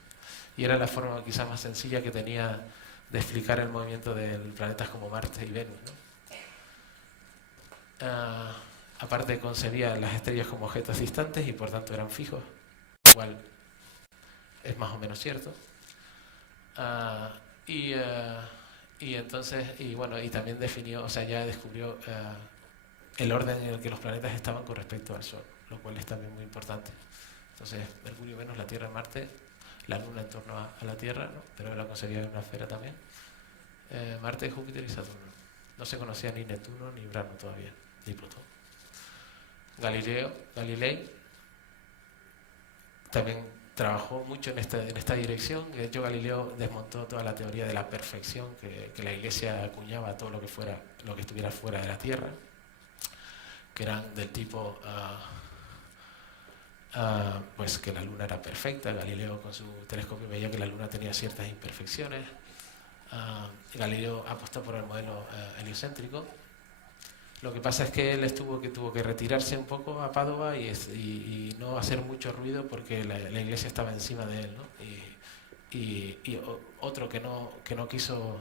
Y era la forma quizás más sencilla que tenía de explicar el movimiento de planetas como Marte y Venus, ¿no? Aparte concebía las estrellas como objetos distantes y por tanto eran fijos, lo cual es más o menos cierto. Y también definió, o sea, ya descubrió el orden en el que los planetas estaban con respecto al Sol, lo cual es también muy importante. Entonces, Mercurio, Venus, la Tierra, Marte, la Luna en torno a la Tierra, ¿no? Pero él la concebía en una esfera también. Marte, Júpiter y Saturno. No se conocía ni Neptuno ni Urano todavía, ni Plutón. Galilei también trabajó mucho en esta dirección. De hecho, Galileo desmontó toda la teoría de la perfección que la Iglesia acuñaba a todo lo que estuviera fuera de la Tierra, que eran del tipo pues que la Luna era perfecta. Galileo con su telescopio veía que la Luna tenía ciertas imperfecciones. Galileo apostó por el modelo heliocéntrico. Lo que pasa es que él tuvo que retirarse un poco a Padova y no hacer mucho ruido porque la Iglesia estaba encima de él, ¿no? Y otro que no quiso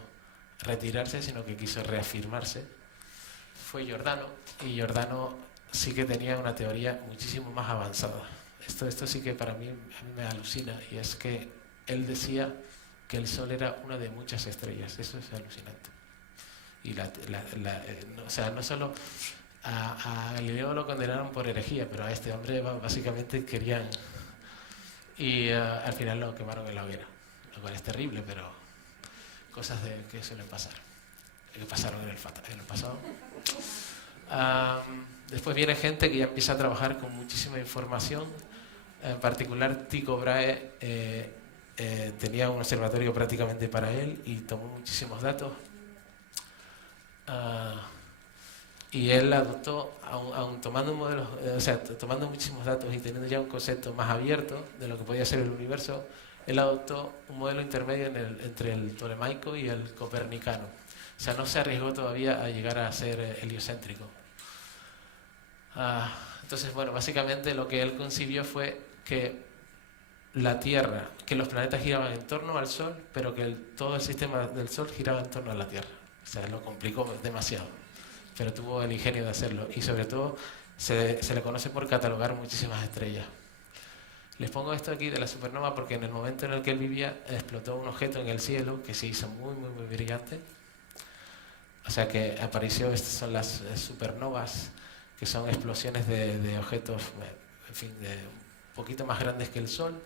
retirarse, sino que quiso reafirmarse, fue Giordano. Y Giordano sí que tenía una teoría muchísimo más avanzada. Esto sí que a mí me alucina, y es que él decía que el Sol era una de muchas estrellas. Eso es alucinante. Y o sea, no solo a Galileo lo condenaron por herejía, pero a este hombre básicamente querían, y al final lo quemaron en la hoguera, lo cual es terrible, pero cosas que suelen pasar, que pasaron en el pasado. Después viene gente que ya empieza a trabajar con muchísima información. En particular, Tycho Brahe tenía un observatorio prácticamente para él y tomó muchísimos datos. Y él adoptó, aun tomando modelos, tomando muchísimos datos y teniendo ya un concepto más abierto de lo que podía ser el universo, él adoptó un modelo intermedio entre el tolemaico y el copernicano. O sea, no se arriesgó todavía a llegar a ser heliocéntrico. Entonces, bueno, básicamente lo que él concibió fue que la Tierra, que los planetas giraban en torno al Sol, pero que todo el sistema del Sol giraba en torno a la Tierra. O sea, lo complicó demasiado, pero tuvo el ingenio de hacerlo. Y sobre todo se le conoce por catalogar muchísimas estrellas. Les pongo esto aquí de la supernova porque en el momento en el que él vivía explotó un objeto en el cielo que se hizo muy, muy, muy brillante. O sea que apareció, estas son las supernovas, que son explosiones de objetos, en fin, un poquito más grandes que el Sol,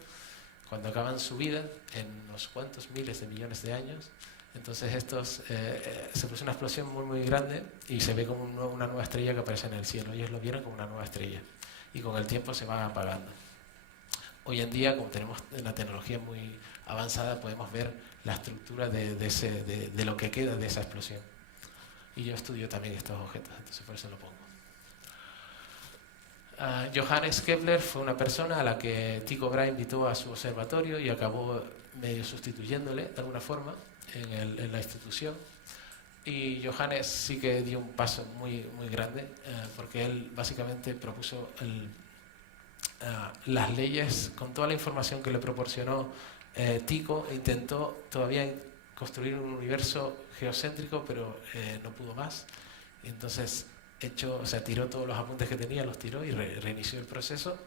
cuando acaban su vida, en unos cuantos miles de millones de años, entonces se produce una explosión muy muy grande y se ve como una nueva estrella que aparece en el cielo. Ellos lo vieron como una nueva estrella y con el tiempo se va apagando. Hoy en día, como tenemos una tecnología muy avanzada, podemos ver la estructura de lo que queda de esa explosión. Y yo estudio también estos objetos, entonces por eso lo pongo. Johannes Kepler fue una persona a la que Tycho Brahe invitó a su observatorio y acabó medio sustituyéndole de alguna forma en la institución. Y Johannes sí que dio un paso muy, muy grande, porque él básicamente propuso las leyes con toda la información que le proporcionó Tycho. Intentó todavía construir un universo geocéntrico, pero no pudo más. Y entonces tiró todos los apuntes que tenía, los tiró y reinició el proceso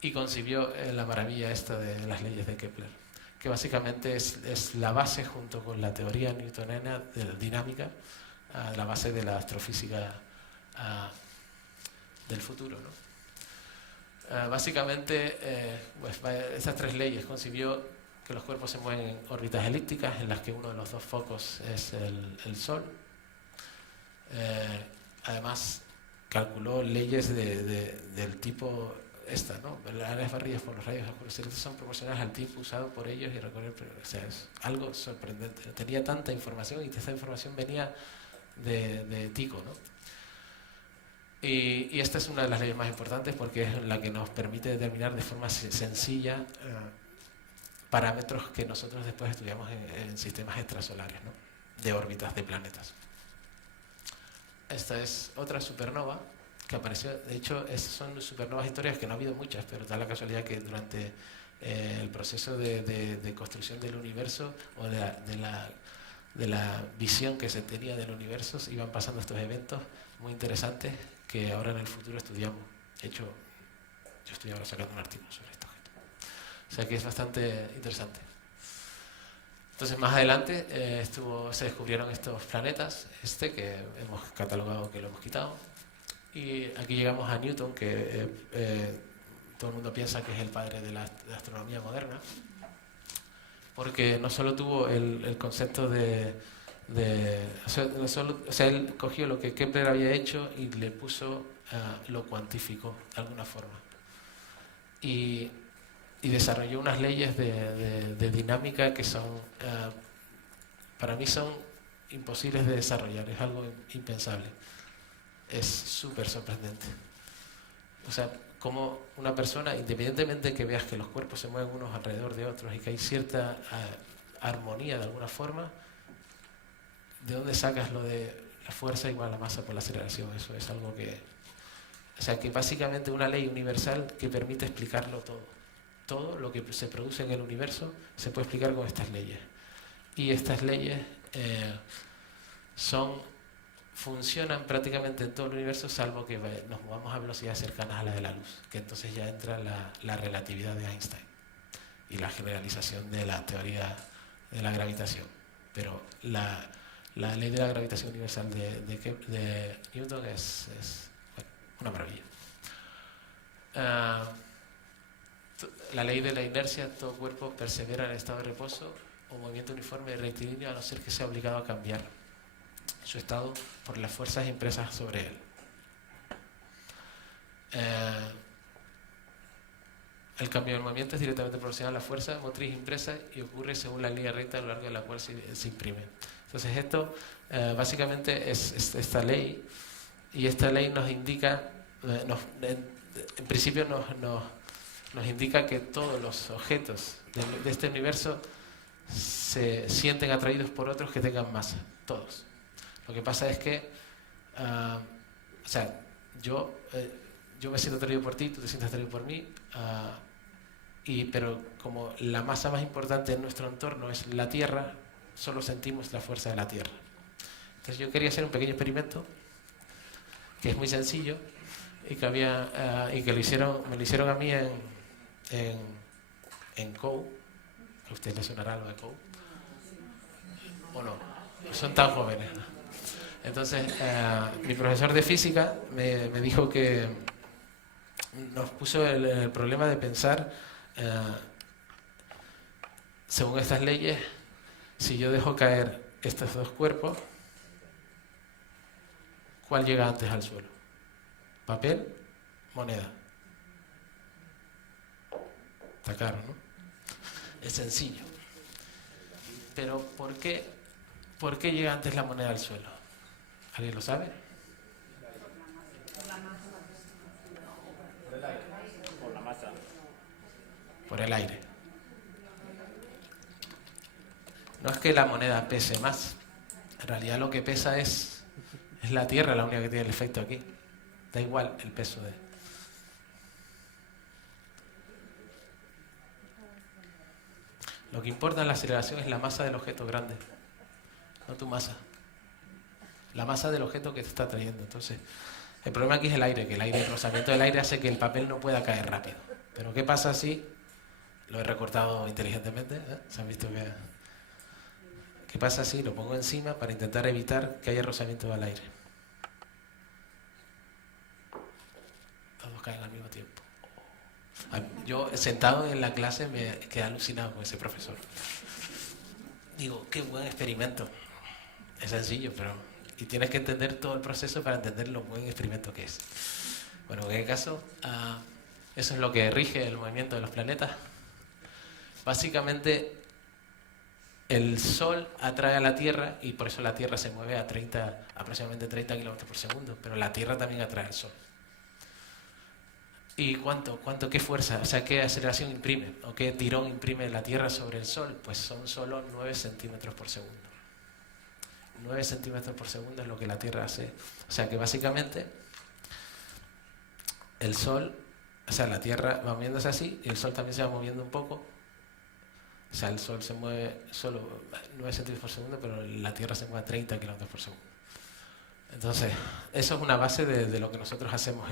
y concibió la maravilla esta de las leyes de Kepler, que básicamente es la base, junto con la teoría newtoniana de la dinámica, la base de la astrofísica del futuro, ¿no? Básicamente, esas tres leyes concibió que los cuerpos se mueven en órbitas elípticas, en las que uno de los dos focos es el Sol. Además, calculó leyes del tipo esta, ¿no? Las áreas barridas por los rayos oscuros son proporcionales al tiempo usado por ellos y recorrer. O sea, es algo sorprendente. Tenía tanta información y esta información venía de Tycho, ¿no? Y esta es una de las leyes más importantes porque es la que nos permite determinar de forma sencilla parámetros que nosotros después estudiamos en sistemas extrasolares, ¿no? De órbitas de planetas. Esta es otra supernova que apareció. De hecho, son supernovas históricas que no ha habido muchas, pero da la casualidad que durante el proceso de construcción del universo o de la visión que se tenía del universo, iban pasando estos eventos muy interesantes que ahora en el futuro estudiamos. De hecho, yo estoy ahora sacando un artículo sobre esto. O sea que es bastante interesante. Entonces, más adelante se descubrieron estos planetas, que hemos catalogado que lo hemos quitado. Y aquí llegamos a Newton, que todo el mundo piensa que es el padre de la astronomía moderna, porque no solo tuvo el concepto él cogió lo que Kepler había hecho y le puso, lo cuantificó de alguna forma. Y desarrolló unas leyes de dinámica que para mí son imposibles de desarrollar, es algo impensable. Es súper sorprendente. O sea, como una persona, independientemente de que veas que los cuerpos se mueven unos alrededor de otros y que hay cierta armonía de alguna forma, ¿de dónde sacas lo de la fuerza igual a la masa por la aceleración? Eso es algo que... O sea, que básicamente una ley universal que permite explicarlo todo. Todo lo que se produce en el universo se puede explicar con estas leyes. Y estas leyes funcionan prácticamente en todo el universo, salvo que nos movamos a velocidades cercanas a la de la luz, que entonces ya entra la relatividad de Einstein y la generalización de la teoría de la gravitación. Pero la ley de la gravitación universal de Newton es una maravilla. La ley de la inercia: todo cuerpo persevera en estado de reposo o movimiento uniforme y rectilíneo, a no ser que sea obligado a cambiar su estado por las fuerzas impresas sobre él. El cambio del movimiento es directamente proporcional a la fuerza motriz impresa y ocurre según la línea recta a lo largo de la cual se imprime. Entonces esto básicamente es esta ley, y esta ley nos indica, en principio nos indica que todos los objetos de este universo se sienten atraídos por otros que tengan masa, todos. Lo que pasa es que, yo me siento atraído por ti, tú te sientes atraído por mí, pero como la masa más importante en nuestro entorno es la Tierra, solo sentimos la fuerza de la Tierra. Entonces yo quería hacer un pequeño experimento, que es muy sencillo, y que me lo hicieron a mí en COU. ¿A ustedes les sonará lo de COU? ¿O no? Son tan jóvenes. Entonces, mi profesor de física me dijo que nos puso el problema de pensar según estas leyes, si yo dejo caer estos dos cuerpos, ¿cuál llega antes al suelo? ¿Papel? ¿Moneda? Está claro, ¿no? Es sencillo. Pero ¿por qué llega antes la moneda al suelo? ¿Alguien lo sabe? Por la masa. Por el aire. No es que la moneda pese más. En realidad lo que pesa es la Tierra la única que tiene el efecto aquí. Da igual el peso de... Lo que importa en la aceleración es la masa del objeto grande, no tu masa. La masa del objeto que te está trayendo. Entonces, el problema aquí es el aire, que el rozamiento del aire hace que el papel no pueda caer rápido. Pero ¿qué pasa si lo he recortado inteligentemente? ¿Se han visto que... ¿Qué pasa si lo pongo encima para intentar evitar que haya rozamiento del aire? Todos caen al mismo tiempo. Yo, sentado en la clase, me quedé alucinado con ese profesor. Digo, qué buen experimento. Es sencillo, pero... Y tienes que entender todo el proceso para entender lo buen experimento que es. Bueno, en cualquier caso, eso es lo que rige el movimiento de los planetas. Básicamente, el Sol atrae a la Tierra y por eso la Tierra se mueve a aproximadamente 30 kilómetros por segundo, pero la Tierra también atrae al Sol. ¿Y qué fuerza, o sea, qué aceleración imprime o qué tirón imprime la Tierra sobre el Sol? Pues son solo 9 centímetros por segundo. 9 centímetros por segundo es lo que la Tierra hace. O sea que básicamente el Sol, o sea, la Tierra va moviéndose así y el Sol también se va moviendo un poco. O sea, el Sol se mueve solo 9 centímetros por segundo, pero la Tierra se mueve a 30 kilómetros por segundo. Entonces, eso es una base de lo que nosotros hacemos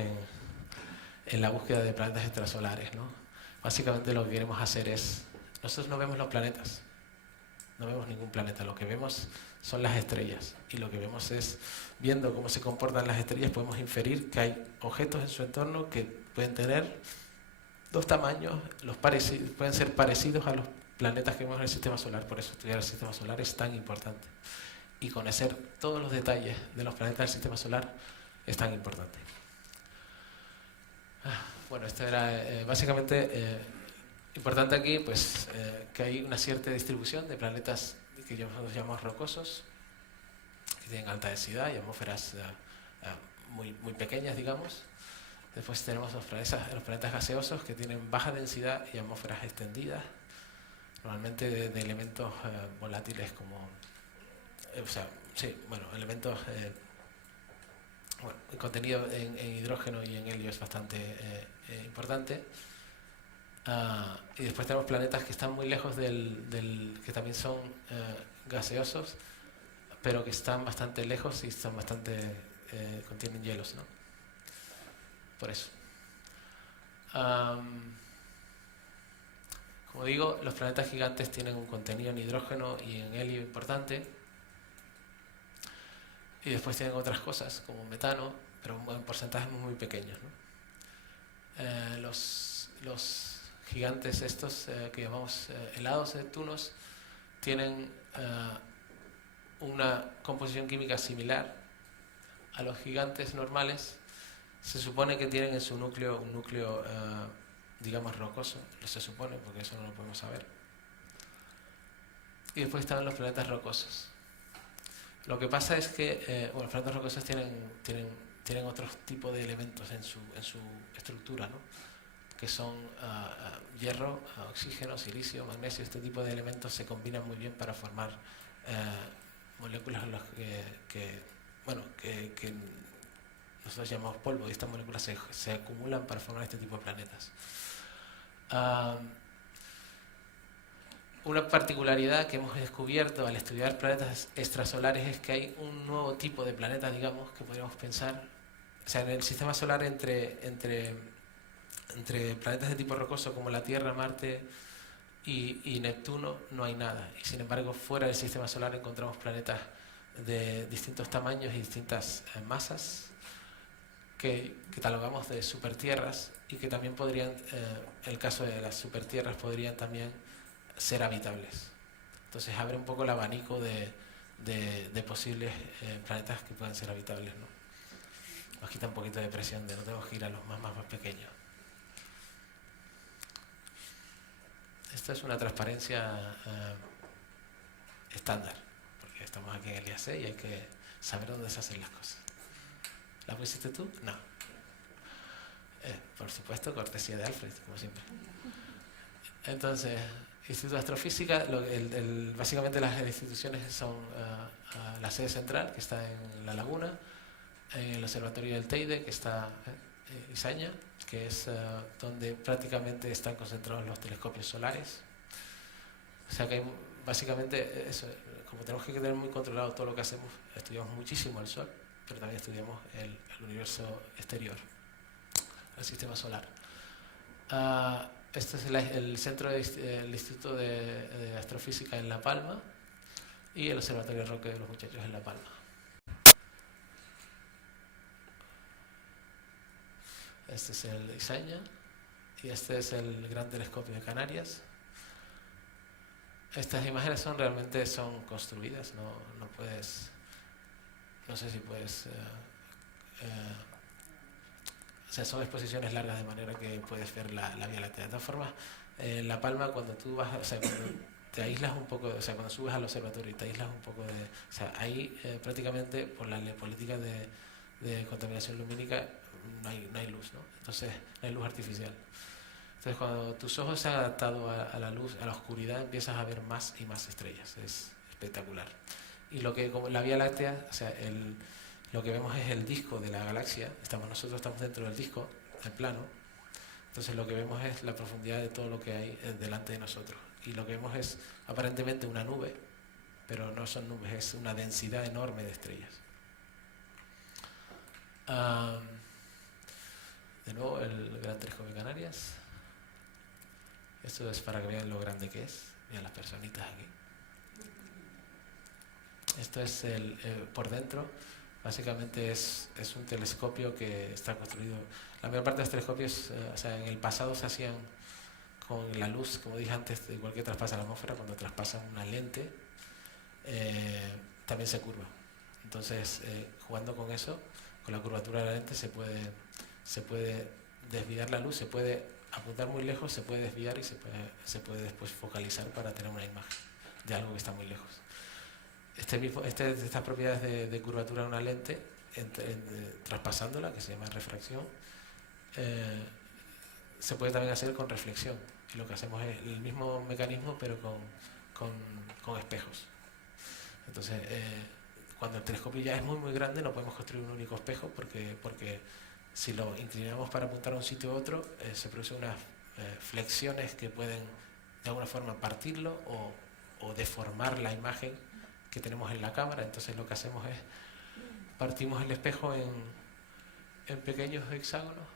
en la búsqueda de planetas extrasolares, ¿no? Básicamente lo que queremos hacer es... Nosotros no vemos los planetas, no vemos ningún planeta, lo que vemos son las estrellas. Y lo que vemos es, viendo cómo se comportan las estrellas, podemos inferir que hay objetos en su entorno que pueden tener dos tamaños, pueden ser parecidos a los planetas que vemos en el sistema solar. Por eso estudiar el sistema solar es tan importante. Y conocer todos los detalles de los planetas del sistema solar es tan importante. Bueno, esto era básicamente importante aquí, pues que hay una cierta distribución de planetas que nosotros llamamos rocosos, que tienen alta densidad y atmósferas muy pequeñas, digamos. Después tenemos los planetas gaseosos que tienen baja densidad y atmósferas extendidas, normalmente de elementos volátiles como, elementos, el contenido en hidrógeno y en helio es bastante importante. Y después tenemos planetas que están muy lejos que también son gaseosos, pero que están bastante lejos y contienen hielos, ¿no? Por eso. Como digo, los planetas gigantes tienen un contenido en hidrógeno y en helio importante. Y después tienen otras cosas, como metano, pero en porcentajes muy pequeños, ¿no? Los gigantes estos que llamamos helados neptunos tienen una composición química similar a los gigantes normales. Se supone que tienen en su núcleo un núcleo digamos rocoso, se supone porque eso no lo podemos saber. Y después están los planetas rocosos. Lo que pasa es que los planetas rocosos tienen otro tipo de elementos en su estructura, ¿no? Que son hierro, oxígeno, silicio, magnesio. Este tipo de elementos se combinan muy bien para formar moléculas que nosotros llamamos polvo, y estas moléculas se acumulan para formar este tipo de planetas. Una particularidad que hemos descubierto al estudiar planetas extrasolares es que hay un nuevo tipo de planeta, digamos, que podríamos pensar. O sea, en el sistema solar entre planetas de tipo rocoso como la Tierra, Marte y Neptuno no hay nada. Y sin embargo, fuera del sistema solar encontramos planetas de distintos tamaños y distintas masas que catalogamos de supertierras y que también podrían, en el caso de las supertierras, podrían también ser habitables. Entonces abre un poco el abanico de posibles planetas que pueden ser habitables, ¿no? Nos quita un poquito de presión de no tenemos que ir a los más pequeños. Esta es una transparencia estándar, porque estamos aquí en el IAC y hay que saber dónde se hacen las cosas. ¿La pusiste tú? No. Por supuesto, cortesía de Alfred, como siempre. Entonces, Instituto de Astrofísica, básicamente las instituciones son la sede central, que está en La Laguna, el Observatorio del Teide, que está en Izaña, que es donde prácticamente están concentrados los telescopios solares. O sea que hay, básicamente, eso, como tenemos que tener muy controlado todo lo que hacemos, estudiamos muchísimo el Sol, pero también estudiamos el universo exterior, el sistema solar. Este es el centro del Instituto de Astrofísica en La Palma y el Observatorio Roque de los Muchachos en La Palma. Este es el Izaña y este es el Gran Telescopio de Canarias. Estas imágenes realmente son construidas, no puedes, no sé si puedes, o sea, son exposiciones largas de manera que puedes ver la Vía Láctea. De todas formas, en La Palma, cuando tú vas, o sea, cuando te aíslas un poco, o sea, cuando subes al observatorio y te aíslas un poco o sea, ahí prácticamente por la política de contaminación lumínica no hay luz, ¿no? Entonces no hay luz artificial. Entonces cuando tus ojos se han adaptado a la luz, a la oscuridad, empiezas a ver más y más estrellas. Es espectacular. Y como la Vía Láctea, o sea, lo que vemos es el disco de la galaxia. Nosotros estamos dentro del disco, el plano. Entonces lo que vemos es la profundidad de todo lo que hay delante de nosotros. Y lo que vemos es aparentemente una nube, pero no son nubes, es una densidad enorme de estrellas. De nuevo el Gran Telescopio de Canarias. Esto es para que vean lo grande que es. Miren las personitas aquí. Esto es por dentro. Básicamente es un telescopio que está construido. La mayor parte de los telescopios, o sea, en el pasado se hacían con la luz, como dije antes, igual que traspasa la atmósfera, cuando traspasan una lente, también se curva. Entonces, jugando con eso, con la curvatura de la lente se puede desviar la luz, se puede apuntar muy lejos, se puede desviar y se puede después focalizar para tener una imagen de algo que está muy lejos. Estas propiedades de curvatura de una lente, traspasándola, que se llama refracción, se puede también hacer con reflexión. Y lo que hacemos es el mismo mecanismo, pero con espejos. Entonces, cuando el telescopio ya es muy grande, no podemos construir un único espejo porque si lo inclinamos para apuntar a un sitio u otro, se producen unas flexiones que pueden de alguna forma partirlo o deformar la imagen que tenemos en la cámara. Entonces lo que hacemos es partimos el espejo en pequeños hexágonos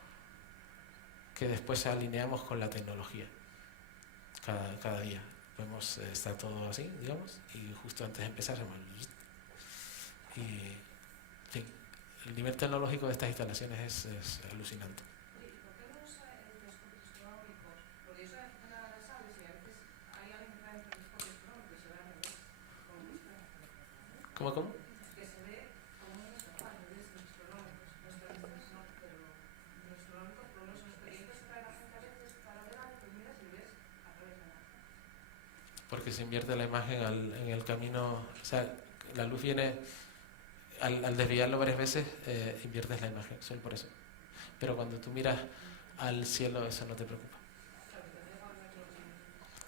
que después alineamos con la tecnología cada día. Podemos estar todo así, digamos, y justo antes de empezar hacemos y en fin, el nivel tecnológico de estas instalaciones es alucinante. ¿Y por qué no usa telescopios astronómicos? Porque eso nada las sabes y a veces hay alguien que trae telescopios astronómicos y se ve al revés. ¿Cómo? Que se ve como unos al revés de los astronómicos. Los tradicionales no, pero los astronómicos, por lo menos los experimentos que trae la gente a veces para ver algo, pues miras y ves al revés de nada. Porque se invierte la imagen en el camino, o sea, la luz viene. Al desviarlo varias veces, inviertes la imagen, solo por eso. Pero cuando tú miras al cielo, eso no te preocupa.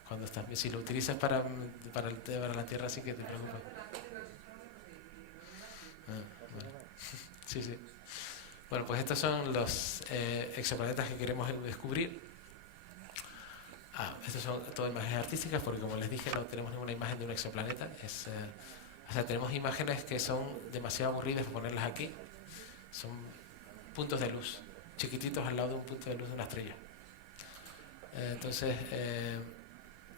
Cuando estás, si lo utilizas para la Tierra, sí que te preocupa. Bueno. Sí. Bueno, pues estos son los exoplanetas que queremos descubrir. Estas son todas imágenes artísticas, porque como les dije, no tenemos ninguna imagen de un exoplaneta. O sea, tenemos imágenes que son demasiado aburridas para ponerlas aquí. Son puntos de luz, chiquititos al lado de un punto de luz de una estrella. Entonces,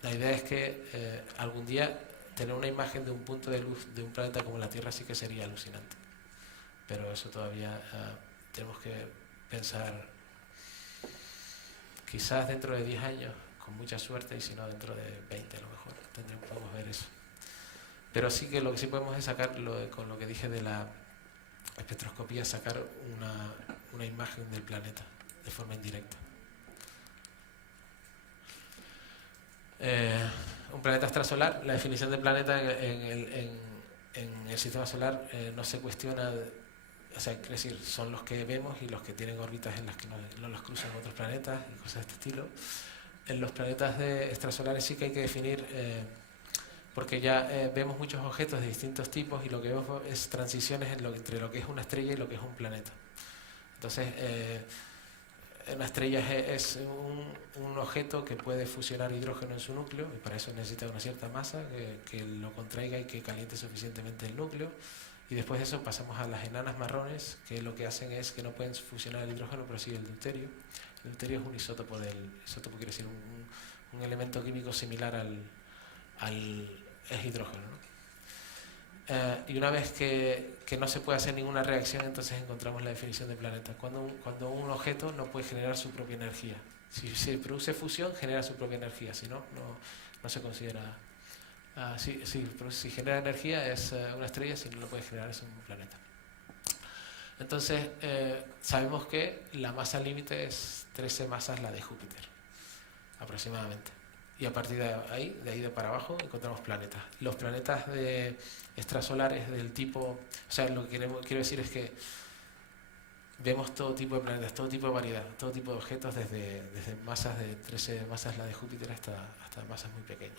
la idea es que algún día tener una imagen de un punto de luz de un planeta como la Tierra sí que sería alucinante. Pero eso todavía tenemos que pensar, quizás dentro de 10 años, con mucha suerte, y si no dentro de 20 a lo mejor podemos ver eso. Pero sí que lo que sí podemos es sacar, con lo que dije de la espectroscopía, sacar una imagen del planeta de forma indirecta. Un planeta extrasolar, la definición de planeta en el sistema solar no se cuestiona, o sea, es decir, son los que vemos y los que tienen órbitas en las que no los cruzan otros planetas y cosas de este estilo. En los planetas extrasolares sí que hay que definir, porque ya vemos muchos objetos de distintos tipos y lo que vemos es transiciones entre lo que es una estrella y lo que es un planeta. Entonces, una estrella es un objeto que puede fusionar hidrógeno en su núcleo, y para eso necesita una cierta masa que lo contraiga y que caliente suficientemente el núcleo. Y después de eso pasamos a las enanas marrones, que lo que hacen es que no pueden fusionar el hidrógeno, pero sí el deuterio. El deuterio es un isótopo isótopo quiere decir un elemento químico similar al hidrógeno, ¿no? Y una vez que no se puede hacer ninguna reacción, entonces encontramos la definición de planeta. Cuando un objeto no puede generar su propia energía. Si se produce fusión, genera su propia energía, si no se considera... si genera energía es una estrella, si no lo puede generar es un planeta. Entonces, sabemos que la masa límite es 13 masas la de Júpiter, aproximadamente. Y a partir de ahí de para abajo, encontramos planetas. Los planetas extrasolares del tipo... O sea, lo que quiero decir es que vemos todo tipo de planetas, todo tipo de variedad, todo tipo de objetos, desde masas de 13 masas la de Júpiter hasta masas muy pequeñas.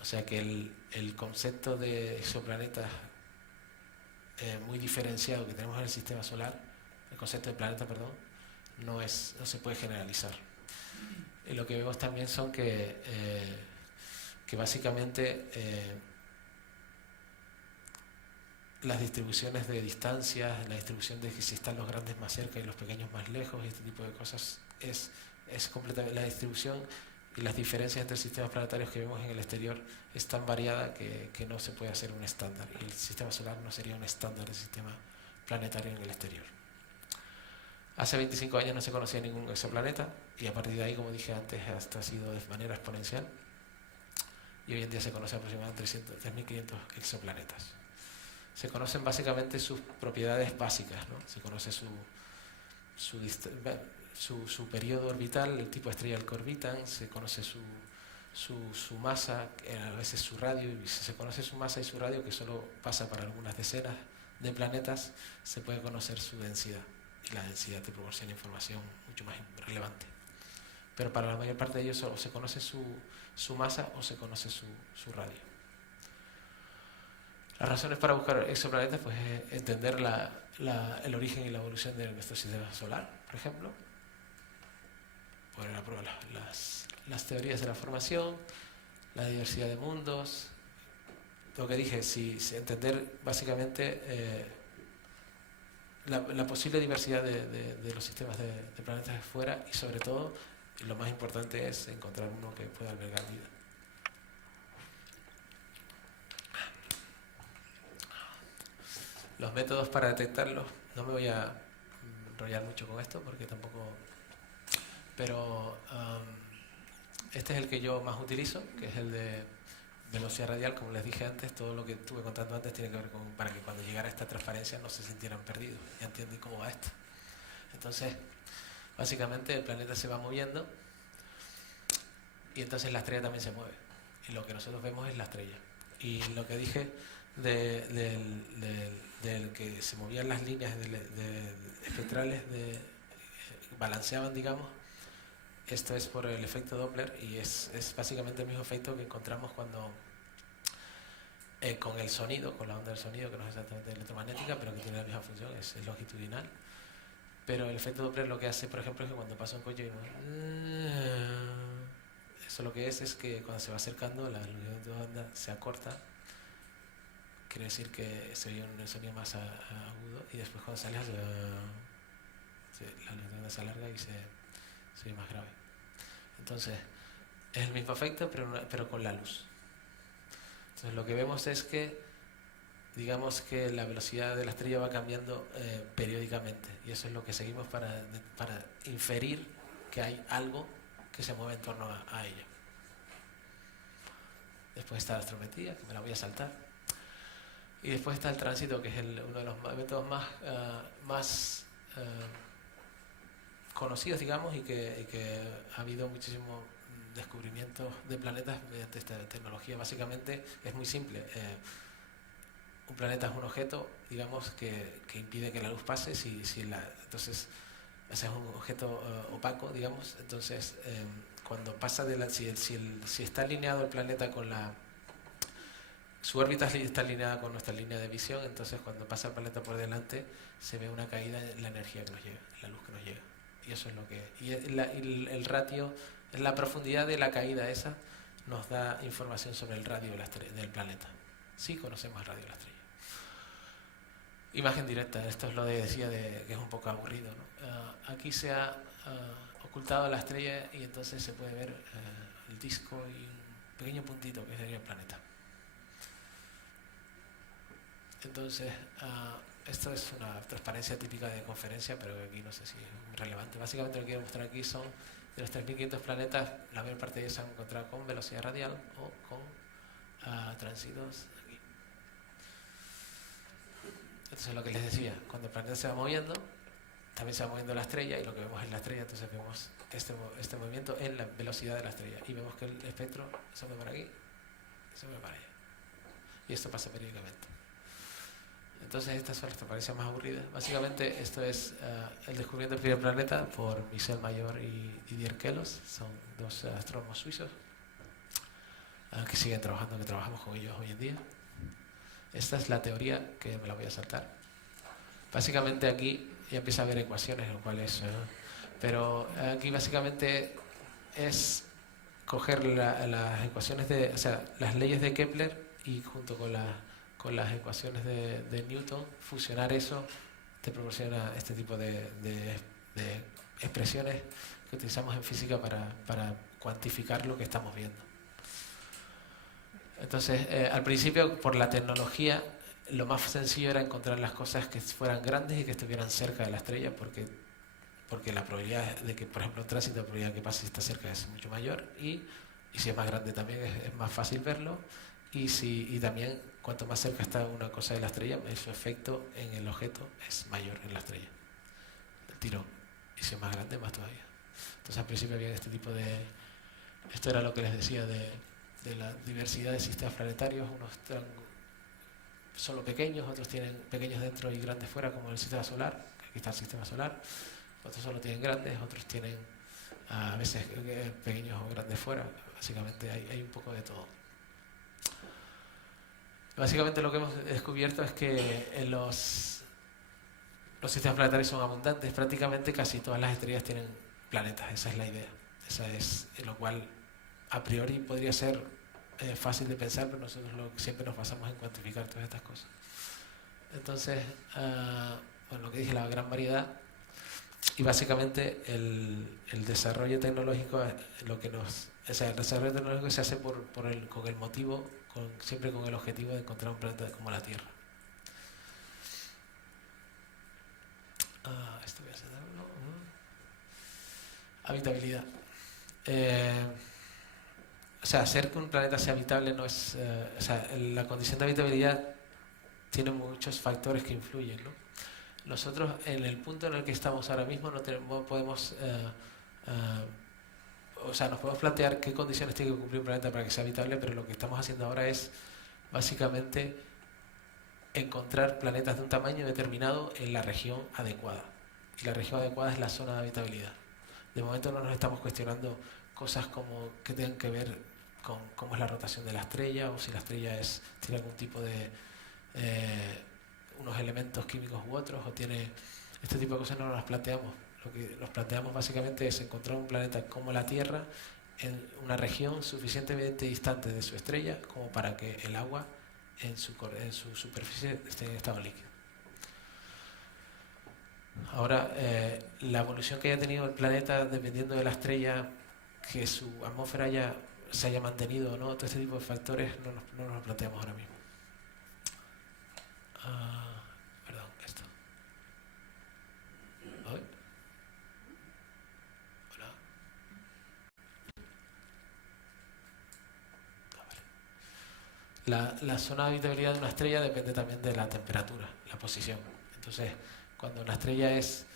O sea que el concepto de exoplanetas muy diferenciado que tenemos en el sistema solar, el concepto de planeta, perdón, no se puede generalizar. Y lo que vemos también son que básicamente las distribuciones de distancias, la distribución de que si están los grandes más cerca y los pequeños más lejos, y este tipo de cosas, es completamente la distribución y las diferencias entre sistemas planetarios que vemos en el exterior es tan variada que no se puede hacer un estándar, y el sistema solar no sería un estándar de sistema planetario en el exterior. Hace 25 años no se conocía ningún exoplaneta, y a partir de ahí, como dije antes, hasta ha sido de manera exponencial, y hoy en día se conocen aproximadamente 3.500 exoplanetas. Se conocen básicamente sus propiedades básicas, ¿no? Se conoce su periodo orbital, el tipo de estrella al que orbitan, se conoce su masa, a veces su radio, y si se conoce su masa y su radio, que solo pasa para algunas decenas de planetas, se puede conocer su densidad, y la densidad te proporciona información mucho más relevante. Pero para la mayor parte de ellos solo se conoce su masa o se conoce su radio. Las razones para buscar exoplanetas, pues, es entender el origen y la evolución de nuestro sistema solar, por ejemplo, poner a prueba las teorías de la formación, la diversidad de mundos, lo que dije, entender básicamente la posible diversidad de los sistemas de planetas de fuera, y sobre todo, lo más importante es encontrar uno que pueda albergar vida. Los métodos para detectarlos, no me voy a enrollar mucho con esto porque tampoco... Pero este es el que yo más utilizo, que es el de velocidad radial. Como les dije antes, todo lo que estuve contando antes tiene que ver para que cuando llegara esta transparencia no se sintieran perdidos. Ya entienden cómo va esto. Entonces, básicamente el planeta se va moviendo y entonces la estrella también se mueve. Y lo que nosotros vemos es la estrella. Y lo que dije del que se movían las líneas espectrales, balanceaban, digamos, esto es por el efecto Doppler, y es básicamente el mismo efecto que encontramos cuando con el sonido, con la onda del sonido, que no es exactamente electromagnética, pero que tiene la misma función, es longitudinal. Pero el efecto Doppler lo que hace, por ejemplo, es que cuando pasa un coche, eso lo que es que cuando se va acercando la longitud de onda se acorta. Quiere decir que se oye un sonido más agudo, y después cuando sale la longitud de onda se alarga y se oye más grave. Entonces, es el mismo efecto, pero con la luz. Entonces, lo que vemos es que, digamos que la velocidad de la estrella va cambiando periódicamente, y eso es lo que seguimos para inferir que hay algo que se mueve en torno a ella. Después está la astrometría, que me la voy a saltar. Y después está el tránsito, que es uno de los métodos más conocidos, digamos, y que ha habido muchísimos descubrimientos de planetas mediante esta tecnología. Básicamente es muy simple. Un planeta es un objeto, digamos, que impide que la luz pase. Entonces, ese es un objeto opaco, digamos. Entonces, cuando pasa si está alineado el planeta con su órbita está alineada con nuestra línea de visión, entonces cuando pasa el planeta por delante se ve una caída en la energía que nos llega, la luz que nos llega. Y eso es lo que... Y el ratio, la profundidad de la caída esa nos da información sobre el radio del planeta. Sí conocemos el radio de la estrella. Imagen directa, esto es lo que decía que es un poco aburrido, ¿no? Aquí se ha ocultado la estrella y entonces se puede ver el disco y un pequeño puntito que sería el planeta. Entonces, esto es una transparencia típica de conferencia, pero aquí no sé si es relevante. Básicamente lo que quiero mostrar aquí son de los 3.500 planetas, la mayor parte de ellos se han encontrado con velocidad radial o con tránsitos aquí. Entonces, lo que les decía, cuando el planeta se va moviendo, también se va moviendo la estrella y lo que vemos es la estrella, entonces vemos este movimiento en la velocidad de la estrella y vemos que el espectro se mueve para aquí, se mueve para allá. Y esto pasa periódicamente. Entonces estas son las transparencias más aburridas. Básicamente esto es el descubrimiento del primer planeta por Michel Mayor y Didier Queloz. Son dos astrónomos suizos que siguen trabajando, que trabajamos con ellos hoy en día. Esta es la teoría, que me la voy a saltar. Básicamente aquí ya empieza a haber ecuaciones, lo cual es... pero aquí básicamente es coger las ecuaciones o sea, las leyes de Kepler y junto con las ecuaciones de Newton, fusionar eso te proporciona este tipo de expresiones que utilizamos en física para cuantificar lo que estamos viendo. Entonces, al principio, por la tecnología, lo más sencillo era encontrar las cosas que fueran grandes y que estuvieran cerca de la estrella, porque la probabilidad de que, por ejemplo, un tránsito, la probabilidad de que pase si está cerca es mucho mayor, y si es más grande también es más fácil verlo, y también cuanto más cerca está una cosa de la estrella, su efecto en el objeto es mayor en la estrella, el tirón, y si es más grande, más todavía. Entonces al principio había este tipo de... Esto era lo que les decía de la diversidad de sistemas planetarios. Unos solo pequeños, otros tienen pequeños dentro y grandes fuera, como el sistema solar. Aquí está el sistema solar. Otros solo tienen grandes, otros tienen a veces pequeños o grandes fuera. Básicamente hay un poco de todo. Básicamente lo que hemos descubierto es que los sistemas planetarios son abundantes. Prácticamente casi todas las estrellas tienen planetas. Esa es la idea. Esa es lo cual a priori podría ser fácil de pensar, pero nosotros siempre nos basamos en cuantificar todas estas cosas. Entonces, bueno, lo que dije, la gran variedad, y básicamente el desarrollo tecnológico, el desarrollo tecnológico se hace con el motivo, siempre con el objetivo de encontrar un planeta como la Tierra. Esto voy a saltarlo. Habitabilidad. O sea, hacer que un planeta sea habitable no es... o sea, la condición de habitabilidad tiene muchos factores que influyen, ¿no? Nosotros, en el punto en el que estamos ahora mismo, no podemos... o sea, nos podemos plantear qué condiciones tiene que cumplir un planeta para que sea habitable, pero lo que estamos haciendo ahora es, básicamente, encontrar planetas de un tamaño determinado en la región adecuada. Y la región adecuada es la zona de habitabilidad. De momento no nos estamos cuestionando cosas como que tengan que ver con cómo es la rotación de la estrella, o si la estrella tiene algún tipo de unos elementos químicos u otros, o tiene este tipo de cosas. No nos las planteamos. Lo que nos planteamos básicamente es encontrar un planeta como la Tierra en una región suficientemente distante de su estrella como para que el agua en su superficie esté en estado líquido. Ahora, la evolución que haya tenido el planeta dependiendo de la estrella, que su atmósfera se haya mantenido o no, todo este tipo de factores no nos lo planteamos ahora mismo. Perdón, esto. Hola. la zona de habitabilidad de una estrella depende también de la temperatura, la posición. Entonces, cuando una estrella es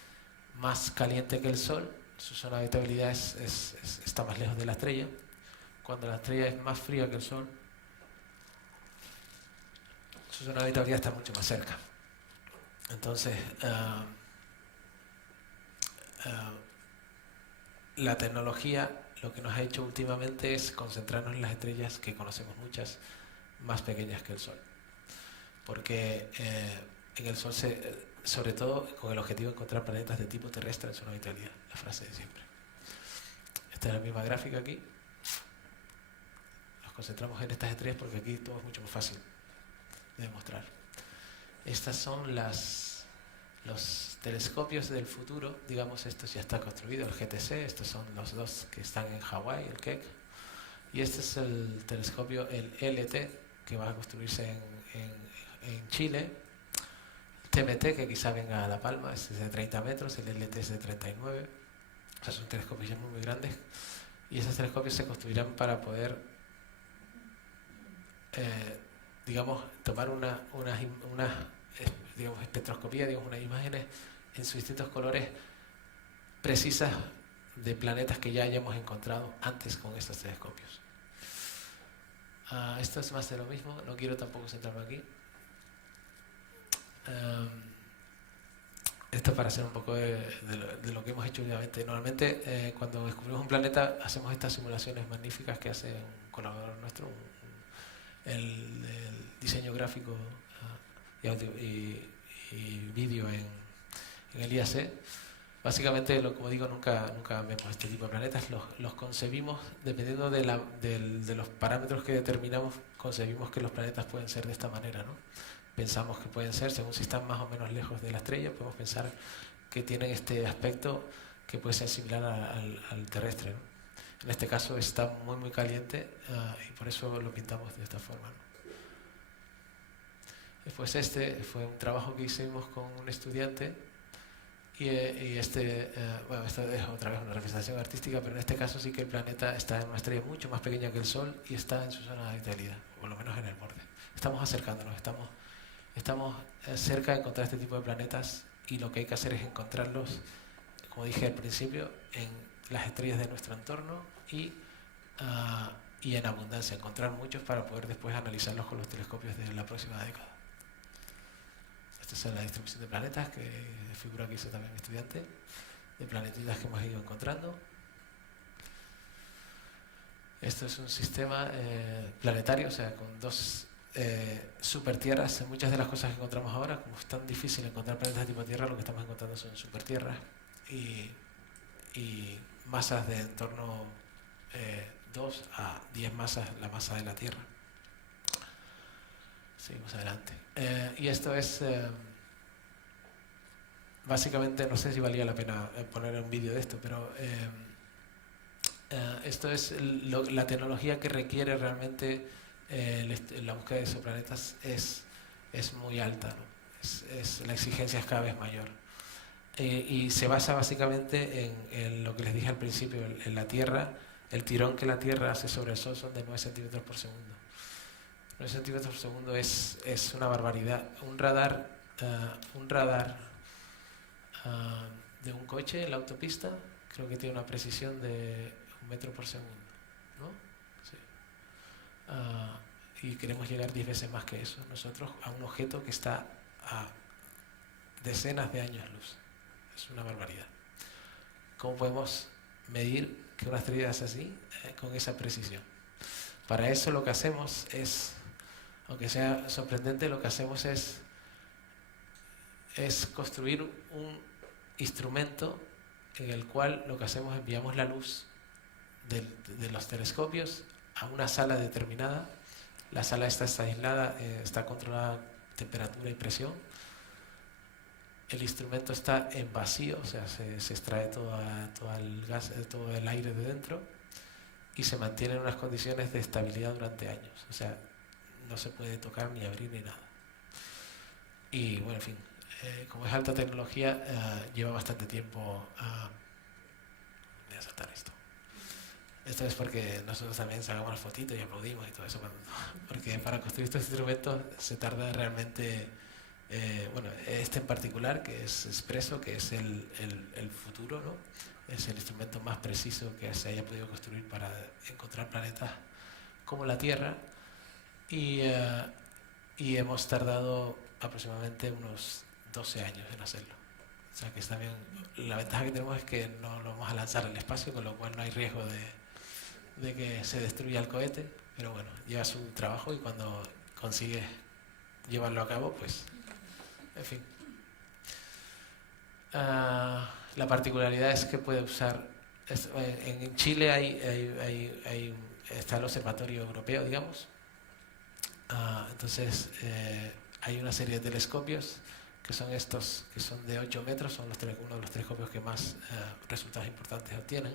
más caliente que el Sol, su zona de habitabilidad está más lejos de la estrella. Cuando la estrella es más fría que el Sol, su zona de habitabilidad está mucho más cerca. Entonces, la tecnología lo que nos ha hecho últimamente es concentrarnos en las estrellas, que conocemos muchas, más pequeñas que el Sol. Porque en el Sol, sobre todo con el objetivo de encontrar planetas de tipo terrestre en zona de habitabilidad, la frase de siempre. Esta es la misma gráfica aquí. Nos concentramos en estas estrellas porque aquí todo es mucho más fácil de demostrar. Estas son los telescopios del futuro, digamos, esto ya está construido, el GTC, estos son los dos que están en Hawái, el Keck, y este es el telescopio, el LT, que va a construirse en Chile, TMT, que quizá venga a La Palma, este es de 30 metros, el LT es de 39, o sea, son telescopios ya muy, muy grandes, y esos telescopios se construirán para poder, digamos, tomar una digamos, espectroscopía, digamos, unas imágenes en sus distintos colores precisas de planetas que ya hayamos encontrado antes con estos telescopios. Esto es más de lo mismo, no quiero tampoco centrarme aquí. Esto es para hacer un poco de lo que hemos hecho últimamente. Normalmente cuando descubrimos un planeta hacemos estas simulaciones magníficas que hace un colaborador nuestro, el diseño gráfico y vídeo en el IAC. Básicamente, como digo, nunca vemos este tipo de planetas, los concebimos, dependiendo de los parámetros que determinamos, concebimos que los planetas pueden ser de esta manera, ¿no? Pensamos que pueden ser, según si están más o menos lejos de la estrella, podemos pensar que tienen este aspecto que puede ser similar al terrestre, ¿no? En este caso está muy muy caliente y por eso lo pintamos de esta forma, ¿no? Después este fue un trabajo que hicimos con un estudiante y bueno, esto es otra vez una representación artística, pero en este caso sí que el planeta está en una estrella mucho más pequeña que el Sol y está en su zona de habitabilidad, o por lo menos en el borde. Estamos acercándonos, estamos cerca de encontrar este tipo de planetas y lo que hay que hacer es encontrarlos, como dije al principio, en las estrellas de nuestro entorno y en abundancia, encontrar muchos para poder después analizarlos con los telescopios de la próxima década. Esta es la distribución de planetas, que figura que hizo también mi estudiante, de planetitas que hemos ido encontrando. Esto es un sistema planetario, o sea, con dos supertierras. Muchas de las cosas que encontramos ahora, como es tan difícil encontrar planetas de tipo Tierra, lo que estamos encontrando son supertierras y masas de en torno 2 a 10 masas la masa de la Tierra. Seguimos adelante. Y esto es básicamente, no sé si valía la pena poner un vídeo de esto, pero esto es la tecnología que requiere realmente la búsqueda de exoplanetas es muy alta, ¿no? La exigencia es cada vez mayor. Y se basa básicamente en lo que les dije al principio, en la Tierra. El tirón que la Tierra hace sobre el Sol son de 9 centímetros por segundo. 9 centímetros por segundo es una barbaridad. Un radar de un coche en la autopista creo que tiene una precisión de 1 metro por segundo, ¿no? Sí. Y queremos llegar 10 veces más que eso nosotros a un objeto que está a decenas de años luz. Es una barbaridad. ¿Cómo podemos medir que una estrella es así con esa precisión? Para eso lo que hacemos es, aunque sea sorprendente, lo que hacemos es construir un instrumento en el cual lo que hacemos es enviamos la luz de los telescopios a una sala determinada. La sala está aislada, está controlada temperatura y presión. El instrumento está en vacío, o sea, se extrae todo el gas, todo el aire de dentro y se mantiene en unas condiciones de estabilidad durante años. O sea, no se puede tocar ni abrir ni nada. Y bueno, en fin, como es alta tecnología, lleva bastante tiempo. Voy a saltar esto. Esto es porque nosotros también sacamos las fotitos y aplaudimos y todo eso, porque para construir estos instrumentos se tarda realmente, bueno, este en particular, que es Espresso, que es el futuro, ¿no? Es el instrumento más preciso que se haya podido construir para encontrar planetas como la Tierra, y, y hemos tardado aproximadamente unos 12 años en hacerlo. O sea que está bien. La ventaja que tenemos es que no lo vamos a lanzar al espacio, con lo cual no hay riesgo de que se destruya el cohete, pero bueno, lleva su trabajo y cuando consigues llevarlo a cabo, pues, en fin. La particularidad es que puede usar, en Chile está el Observatorio Europeo, digamos. Entonces hay una serie de telescopios que son estos, que son de 8 metros, son uno de los telescopios que más resultados importantes obtienen.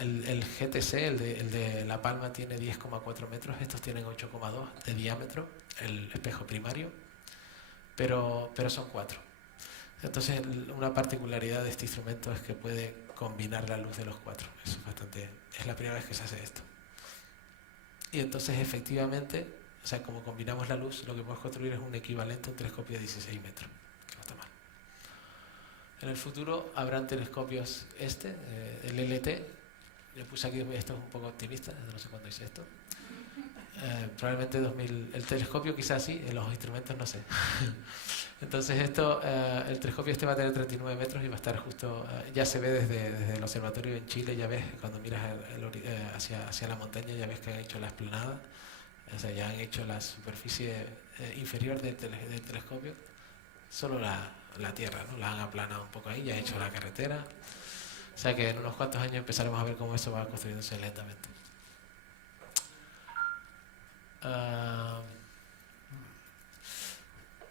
El GTC, el de La Palma, tiene 10,4 metros, estos tienen 8,2 de diámetro, el espejo primario, pero son 4. Entonces, una particularidad de este instrumento es que puede combinar la luz de los 4. Eso es la primera vez que se hace esto. Y entonces, efectivamente, o sea, como combinamos la luz, lo que podemos construir es un equivalente a un telescopio de 16 metros, que no está mal. En el futuro habrán telescopios el LT, le puse aquí, esto es un poco optimista, no sé cuándo hice esto. Probablemente el telescopio quizás sí, los instrumentos no sé. Entonces el telescopio va a tener 39 metros y va a estar justo, ya se ve desde el observatorio en Chile, ya ves, cuando miras hacia la montaña, ya ves que han hecho la explanada, o sea, ya han hecho la superficie inferior del telescopio, solo la Tierra, ¿no? La han aplanado un poco ahí, ya han hecho la carretera, o sea que en unos cuantos años empezaremos a ver cómo eso va construyéndose lentamente.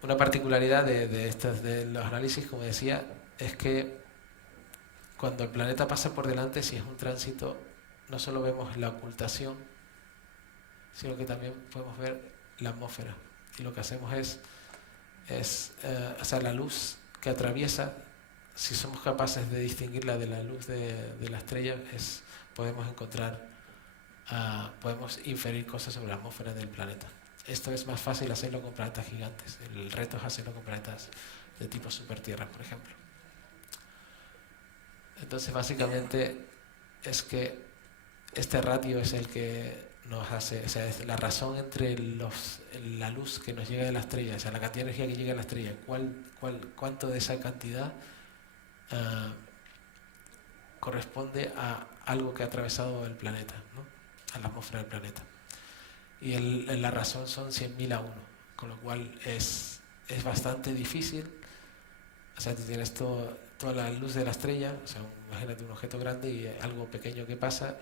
Una particularidad de los análisis, como decía, es que cuando el planeta pasa por delante, si es un tránsito, no solo vemos la ocultación, sino que también podemos ver la atmósfera. Y lo que hacemos es o sea, la luz que atraviesa, si somos capaces de distinguirla de la luz de la estrella, podemos inferir cosas sobre la atmósfera del planeta. Esto es más fácil hacerlo con planetas gigantes. El reto es hacerlo con planetas de tipo supertierra, por ejemplo. Entonces, básicamente, es que este ratio es el que nos hace, o sea, es la razón entre la luz que nos llega de la estrella, o sea, la cantidad de energía que llega a la estrella, cuánto de esa cantidad corresponde a algo que ha atravesado el planeta, ¿no? A la atmósfera del planeta. Y la razón son 100.000 a 1, con lo cual es bastante difícil. O sea, tú tienes toda la luz de la estrella, o sea, imagínate un objeto grande y algo pequeño que pasa,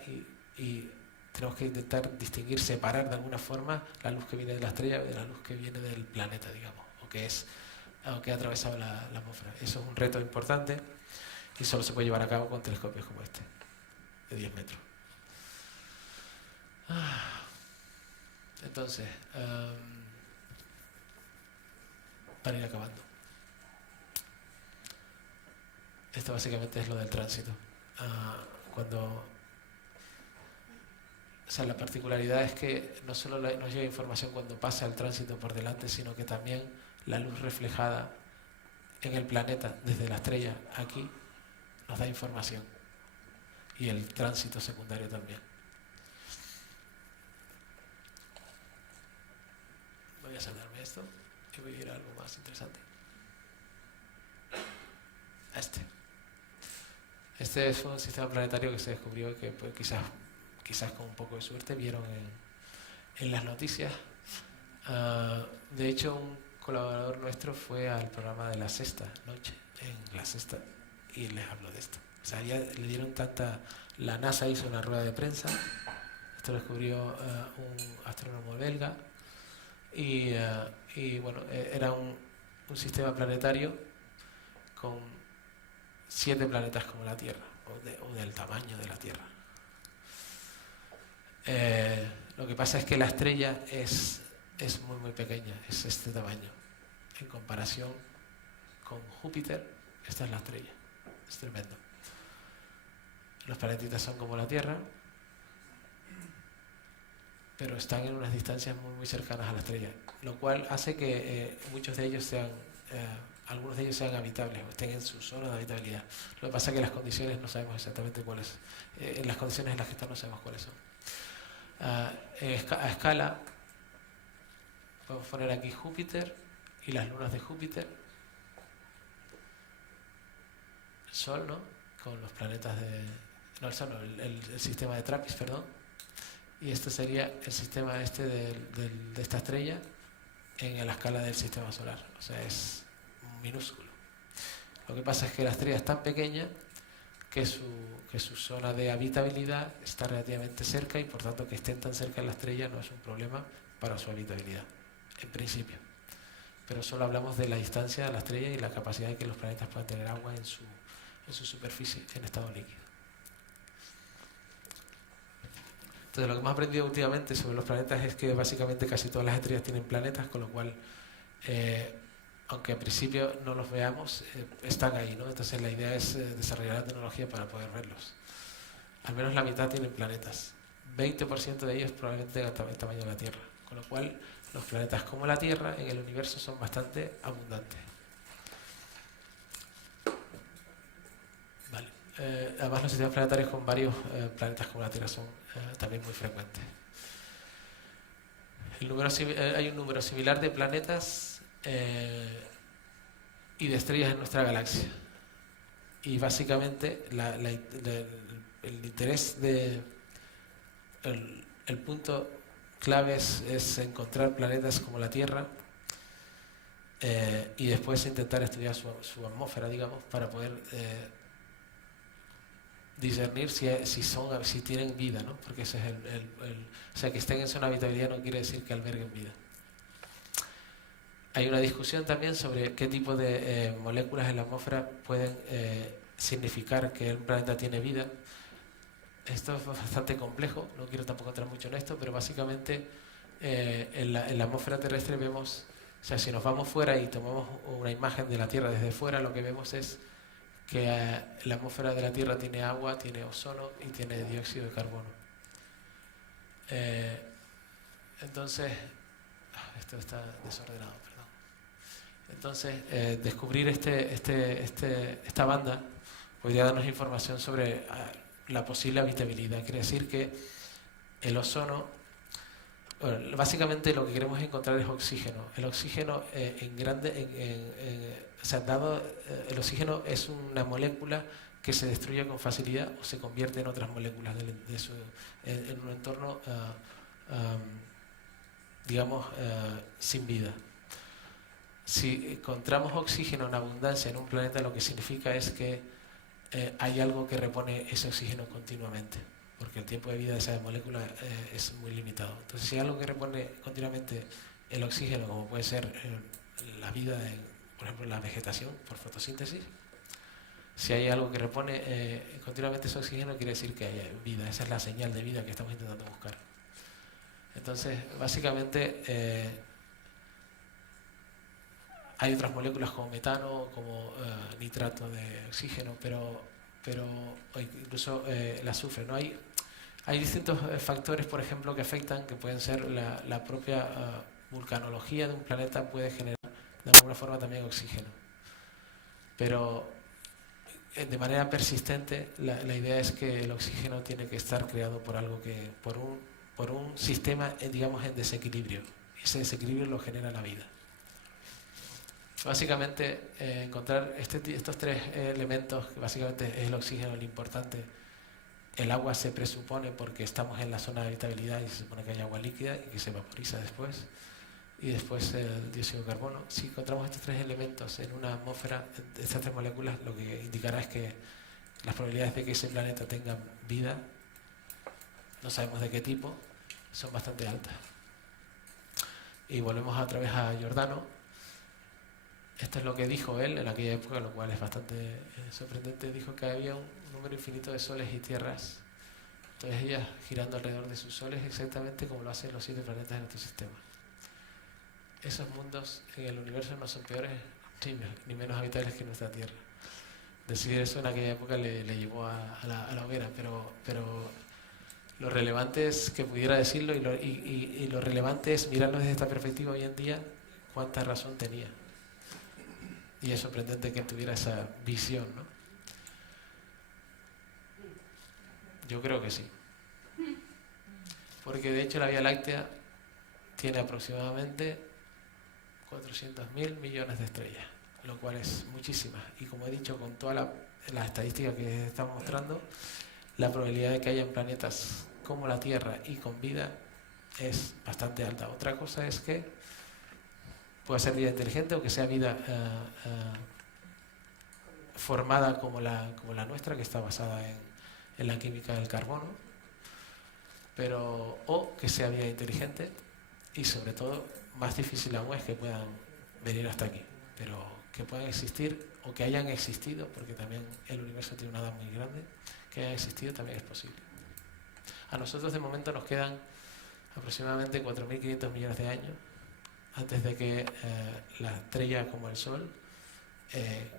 y tenemos que intentar distinguir, separar de alguna forma la luz que viene de la estrella de la luz que viene del planeta, digamos, o que ha atravesado la atmósfera. Eso es un reto importante y solo se puede llevar a cabo con telescopios como este, de 10 metros. Entonces, para ir acabando, esto básicamente es lo del tránsito. O sea, la particularidad es que no solo nos llega información cuando pasa el tránsito por delante, sino que también la luz reflejada en el planeta desde la estrella aquí nos da información, y el tránsito secundario también. Voy a saltarme esto y voy a ir a algo más interesante. Este es un sistema planetario que se descubrió, que pues, quizás con un poco de suerte vieron en las noticias. De hecho, un colaborador nuestro fue al programa de La Sexta Noche, en La Sexta, y les habló de esto. O sea, ya le dieron la NASA hizo una rueda de prensa. Esto lo descubrió un astrónomo belga, y bueno, era un sistema planetario con 7 planetas como la Tierra, o del tamaño de la Tierra. Lo que pasa es que la estrella es muy muy pequeña, es este tamaño. En comparación con Júpiter, esta es la estrella, es tremendo. los planetitas son como la Tierra, pero están en unas distancias muy, muy cercanas a la estrella, lo cual hace que muchos de ellos sean, algunos de ellos sean habitables o estén en su zona de habitabilidad. Lo que pasa es que las condiciones no sabemos exactamente cuáles, en las condiciones en las que están no sabemos cuáles son. A escala, podemos poner aquí Júpiter y las lunas de Júpiter, el Sol, ¿no? Con los planetas de... No, el Sol no, el sistema de Trappist, perdón. Y este sería el sistema de esta estrella en la escala del sistema solar. O sea, es minúsculo. Lo que pasa es que la estrella es tan pequeña que su zona de habitabilidad está relativamente cerca y por tanto que estén tan cerca de la estrella no es un problema para su habitabilidad, en principio. Pero solo hablamos de la distancia de la estrella y la capacidad de que los planetas puedan tener agua en su superficie en estado líquido. Entonces, lo que hemos aprendido últimamente sobre los planetas es que básicamente casi todas las estrellas tienen planetas, con lo cual, aunque al principio no los veamos, están ahí, ¿no? Entonces la idea es desarrollar la tecnología para poder verlos. Al menos la mitad tienen planetas. 20% de ellos probablemente tengan el tamaño de la Tierra, con lo cual los planetas como la Tierra en el universo son bastante abundantes. Vale. Además, los sistemas planetarios con varios planetas como la Tierra son también muy frecuentes. Hay un número similar de planetas y de estrellas en nuestra galaxia. Y básicamente el interés el punto clave es encontrar planetas como la Tierra y después intentar estudiar su atmósfera, digamos, para poder discernir si tienen vida, ¿no? Porque ese es o sea, que estén en zona de habitabilidad no quiere decir que alberguen vida. Hay una discusión también sobre qué tipo de moléculas en la atmósfera pueden significar que un planeta tiene vida. Esto es bastante complejo, no quiero tampoco entrar mucho en esto, pero básicamente en la atmósfera terrestre vemos, o sea, si nos vamos fuera y tomamos una imagen de la Tierra desde fuera, lo que vemos es que la atmósfera de la Tierra tiene agua, tiene ozono y tiene dióxido de carbono. Entonces, esto está desordenado, perdón. Entonces, descubrir esta banda podría darnos información sobre la posible habitabilidad. Quiere decir que el ozono, bueno, básicamente lo que queremos encontrar es oxígeno. El oxígeno el oxígeno es una molécula que se destruye con facilidad o se convierte en otras moléculas en un entorno, digamos, sin vida. Si encontramos oxígeno en abundancia en un planeta, lo que significa es que hay algo que repone ese oxígeno continuamente, porque el tiempo de vida de esa molécula es muy limitado. Entonces, si hay algo que repone continuamente el oxígeno, como puede ser la vida, por ejemplo, la vegetación por fotosíntesis, si hay algo que repone continuamente ese oxígeno, quiere decir que hay vida. Esa es la señal de vida que estamos intentando buscar. Entonces, básicamente, hay otras moléculas como metano, como nitrato de oxígeno, o incluso el azufre, ¿no? Hay distintos factores, por ejemplo, que afectan, que pueden ser la propia vulcanología de un planeta puede generar de alguna forma también oxígeno. Pero de manera persistente, la idea es que el oxígeno tiene que estar creado por algo por un sistema, digamos, en desequilibrio. Ese desequilibrio lo genera la vida. Básicamente, encontrar estos tres elementos, que básicamente es el oxígeno el importante. El agua se presupone porque estamos en la zona de habitabilidad y se supone que hay agua líquida y que se vaporiza después. Y después el dióxido de carbono. Si encontramos estos tres elementos en una atmósfera, estas tres moléculas, lo que indicará es que las probabilidades de que ese planeta tenga vida, no sabemos de qué tipo, son bastante altas. Y volvemos otra vez a Giordano. Esto es lo que dijo él en aquella época, lo cual es bastante sorprendente. Dijo que había un número infinito de soles y tierras, todas ellas girando alrededor de sus soles exactamente como lo hacen los 7 planetas de nuestro sistema. Esos mundos en el universo no son peores ni menos habitables que nuestra Tierra. Decir eso en aquella época le llevó a la hoguera, pero lo relevante es que pudiera decirlo y lo relevante es mirarlo desde esta perspectiva hoy en día, cuánta razón tenía. Y es sorprendente que él tuviera esa visión, ¿no? Yo creo que sí. Porque de hecho la Vía Láctea tiene aproximadamente 400.000 millones de estrellas, lo cual es muchísimas. Y como he dicho, con todas las estadísticas que estamos mostrando, la probabilidad de que haya planetas como la Tierra y con vida es bastante alta. Otra cosa es que pueda ser vida inteligente o que sea vida formada como la nuestra, que está basada en la química del carbono, o que sea vida inteligente y sobre todo, más difícil aún es que puedan venir hasta aquí, pero que puedan existir o que hayan existido, porque también el universo tiene una edad muy grande, que hayan existido también es posible. A nosotros de momento nos quedan aproximadamente 4.500 millones de años antes de que la estrella como el Sol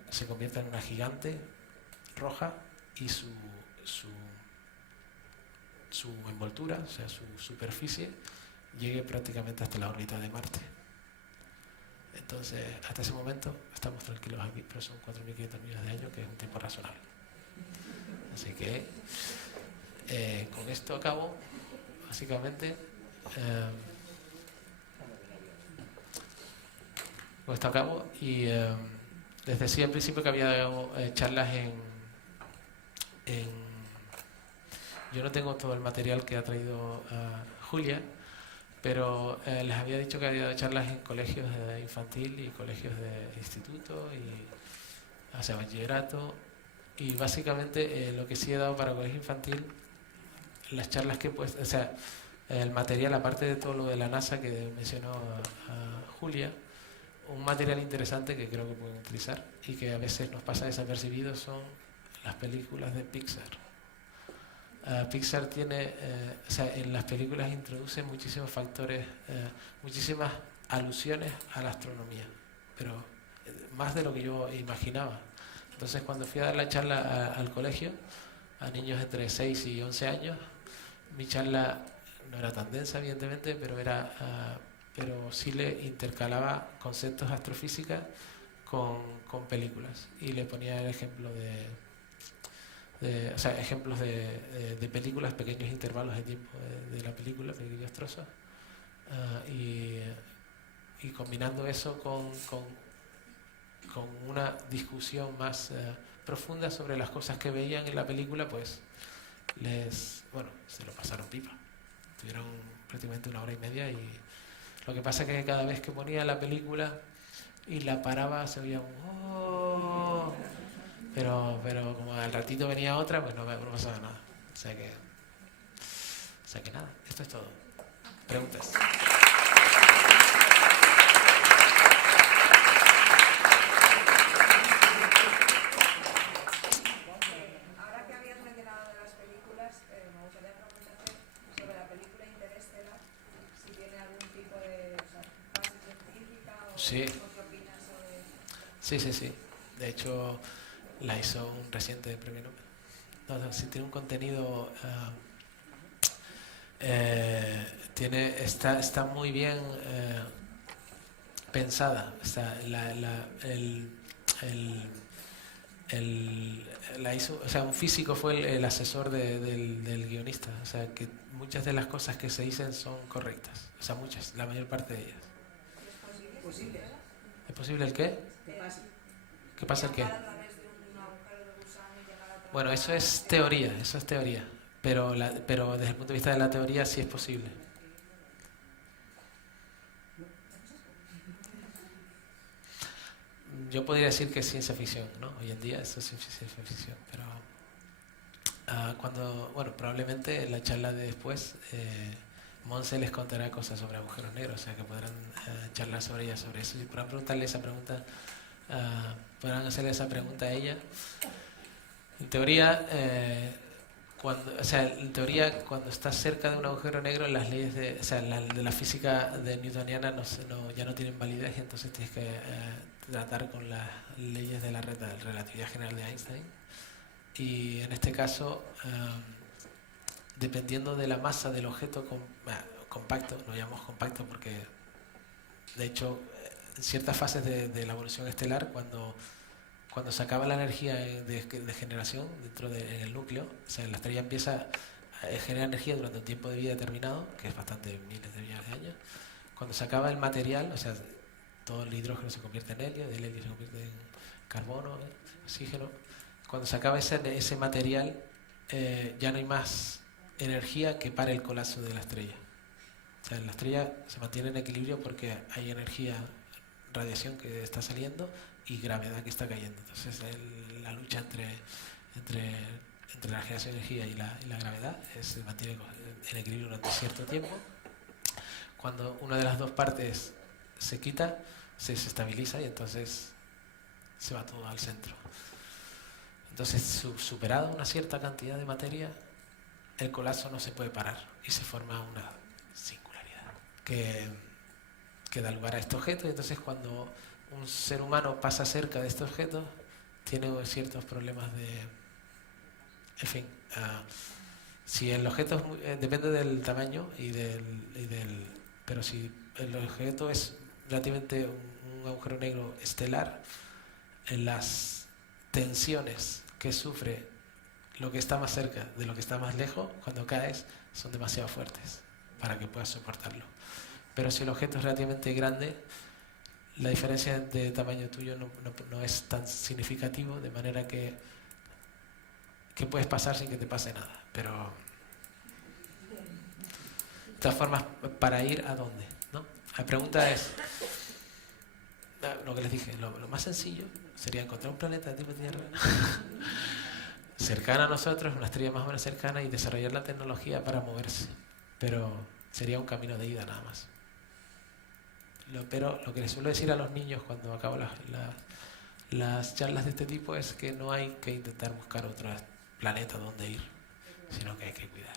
se convierta en una gigante roja y su envoltura, o sea, su superficie, llegue prácticamente hasta la órbita de Marte. Entonces, hasta ese momento estamos tranquilos aquí, pero son 4.500 millones de años, que es un tiempo razonable. Así que con esto acabo, básicamente. Con esto acabo y les decía al principio que había dado charlas yo no tengo todo el material que ha traído Julia, pero les había dicho que había dado charlas en colegios de infantil y colegios de instituto y hacia bachillerato, y básicamente lo que sí he dado para colegio infantil, las charlas que pues, o sea, el material, aparte de todo lo de la NASA que mencionó Julia, un material interesante que creo que pueden utilizar y que a veces nos pasa desapercibido son las películas de Pixar. Pixar tiene, o sea, en las películas introduce muchísimos factores, muchísimas alusiones a la astronomía, pero más de lo que yo imaginaba. Entonces, cuando fui a dar la charla al colegio, a niños entre 6 y 11 años, mi charla no era tan densa, evidentemente, pero sí le intercalaba conceptos de astrofísica con películas. Y le ponía el ejemplo o sea, ejemplos de películas, pequeños intervalos de tiempo de la película, pequeños trozos, y combinando eso con una discusión más profunda sobre las cosas que veían en la película, pues se lo pasaron pipa. Tuvieron prácticamente 1 hora y media, y lo que pasa es que cada vez que ponía la película y la paraba se oía un ¡oh! Pero como al ratito venía otra, pues no pasaba nada. O sea que nada, esto es todo. ¿Preguntas? Ahora que habías mencionado de las películas, me gustaría preguntarte sobre la película Interestelar, si tiene algún tipo de base científica o Sí. qué opinas sobre... Sí. De hecho, la hizo un reciente premio Nobel. Sí, tiene un contenido, está muy bien pensada. La hizo, o sea, un físico fue el asesor del guionista. O sea, que muchas de las cosas que se dicen son correctas. O sea, muchas, la mayor parte de ellas. ¿Es posible? ¿Es posible el qué? ¿Qué pasa el qué? Bueno, eso es teoría, pero desde el punto de vista de la teoría sí es posible. Yo podría decir que es ciencia ficción, ¿no? Hoy en día eso es ciencia ficción, pero probablemente en la charla de después Monse les contará cosas sobre agujeros negros, o sea que podrán charlar sobre ella, sobre eso, y podrán preguntarle esa pregunta, podrán hacerle esa pregunta a ella. En teoría, cuando estás cerca de un agujero negro, las leyes de la física de newtoniana ya no tienen validez, y entonces tienes que tratar con las leyes de la relatividad general de Einstein. Y en este caso, dependiendo de la masa del objeto compacto, lo llamamos compacto porque, de hecho, en ciertas fases de la evolución estelar, cuando se acaba la energía de generación en el núcleo, o sea, la estrella empieza a generar energía durante un tiempo de vida determinado, que es bastante miles de millones de años. Cuando se acaba el material, o sea, todo el hidrógeno se convierte en helio, el helio se convierte en carbono, oxígeno. Cuando se acaba ese material, ya no hay más energía que para el colapso de la estrella. O sea, la estrella se mantiene en equilibrio porque hay energía, radiación que está saliendo y gravedad que está cayendo. Entonces la lucha entre la generación de energía y la gravedad se mantiene en equilibrio durante cierto tiempo. Cuando una de las dos partes se quita, se desestabiliza y entonces se va todo al centro. Entonces, superada una cierta cantidad de materia, el colapso no se puede parar y se forma una singularidad que da lugar a este objeto. Y entonces, cuando un ser humano pasa cerca de este objeto, tiene ciertos problemas en fin, si el objeto depende del tamaño pero si el objeto es relativamente un agujero negro estelar, en las tensiones que sufre lo que está más cerca de lo que está más lejos, cuando caes, son demasiado fuertes para que puedas soportarlo. Pero si el objeto es relativamente grande, la diferencia de tamaño tuyo no es tan significativo, de manera que puedes pasar sin que te pase nada. Pero de todas formas, ¿para ir a dónde? ¿No? La pregunta es, lo que les dije, lo más sencillo sería encontrar un planeta de tipo Tierra cercana a nosotros, una estrella más o menos cercana, y desarrollar la tecnología para moverse. Pero sería un camino de ida nada más. Pero lo que les suelo decir a los niños cuando acabo las charlas de este tipo es que no hay que intentar buscar otro planeta donde ir, sino que hay que cuidar.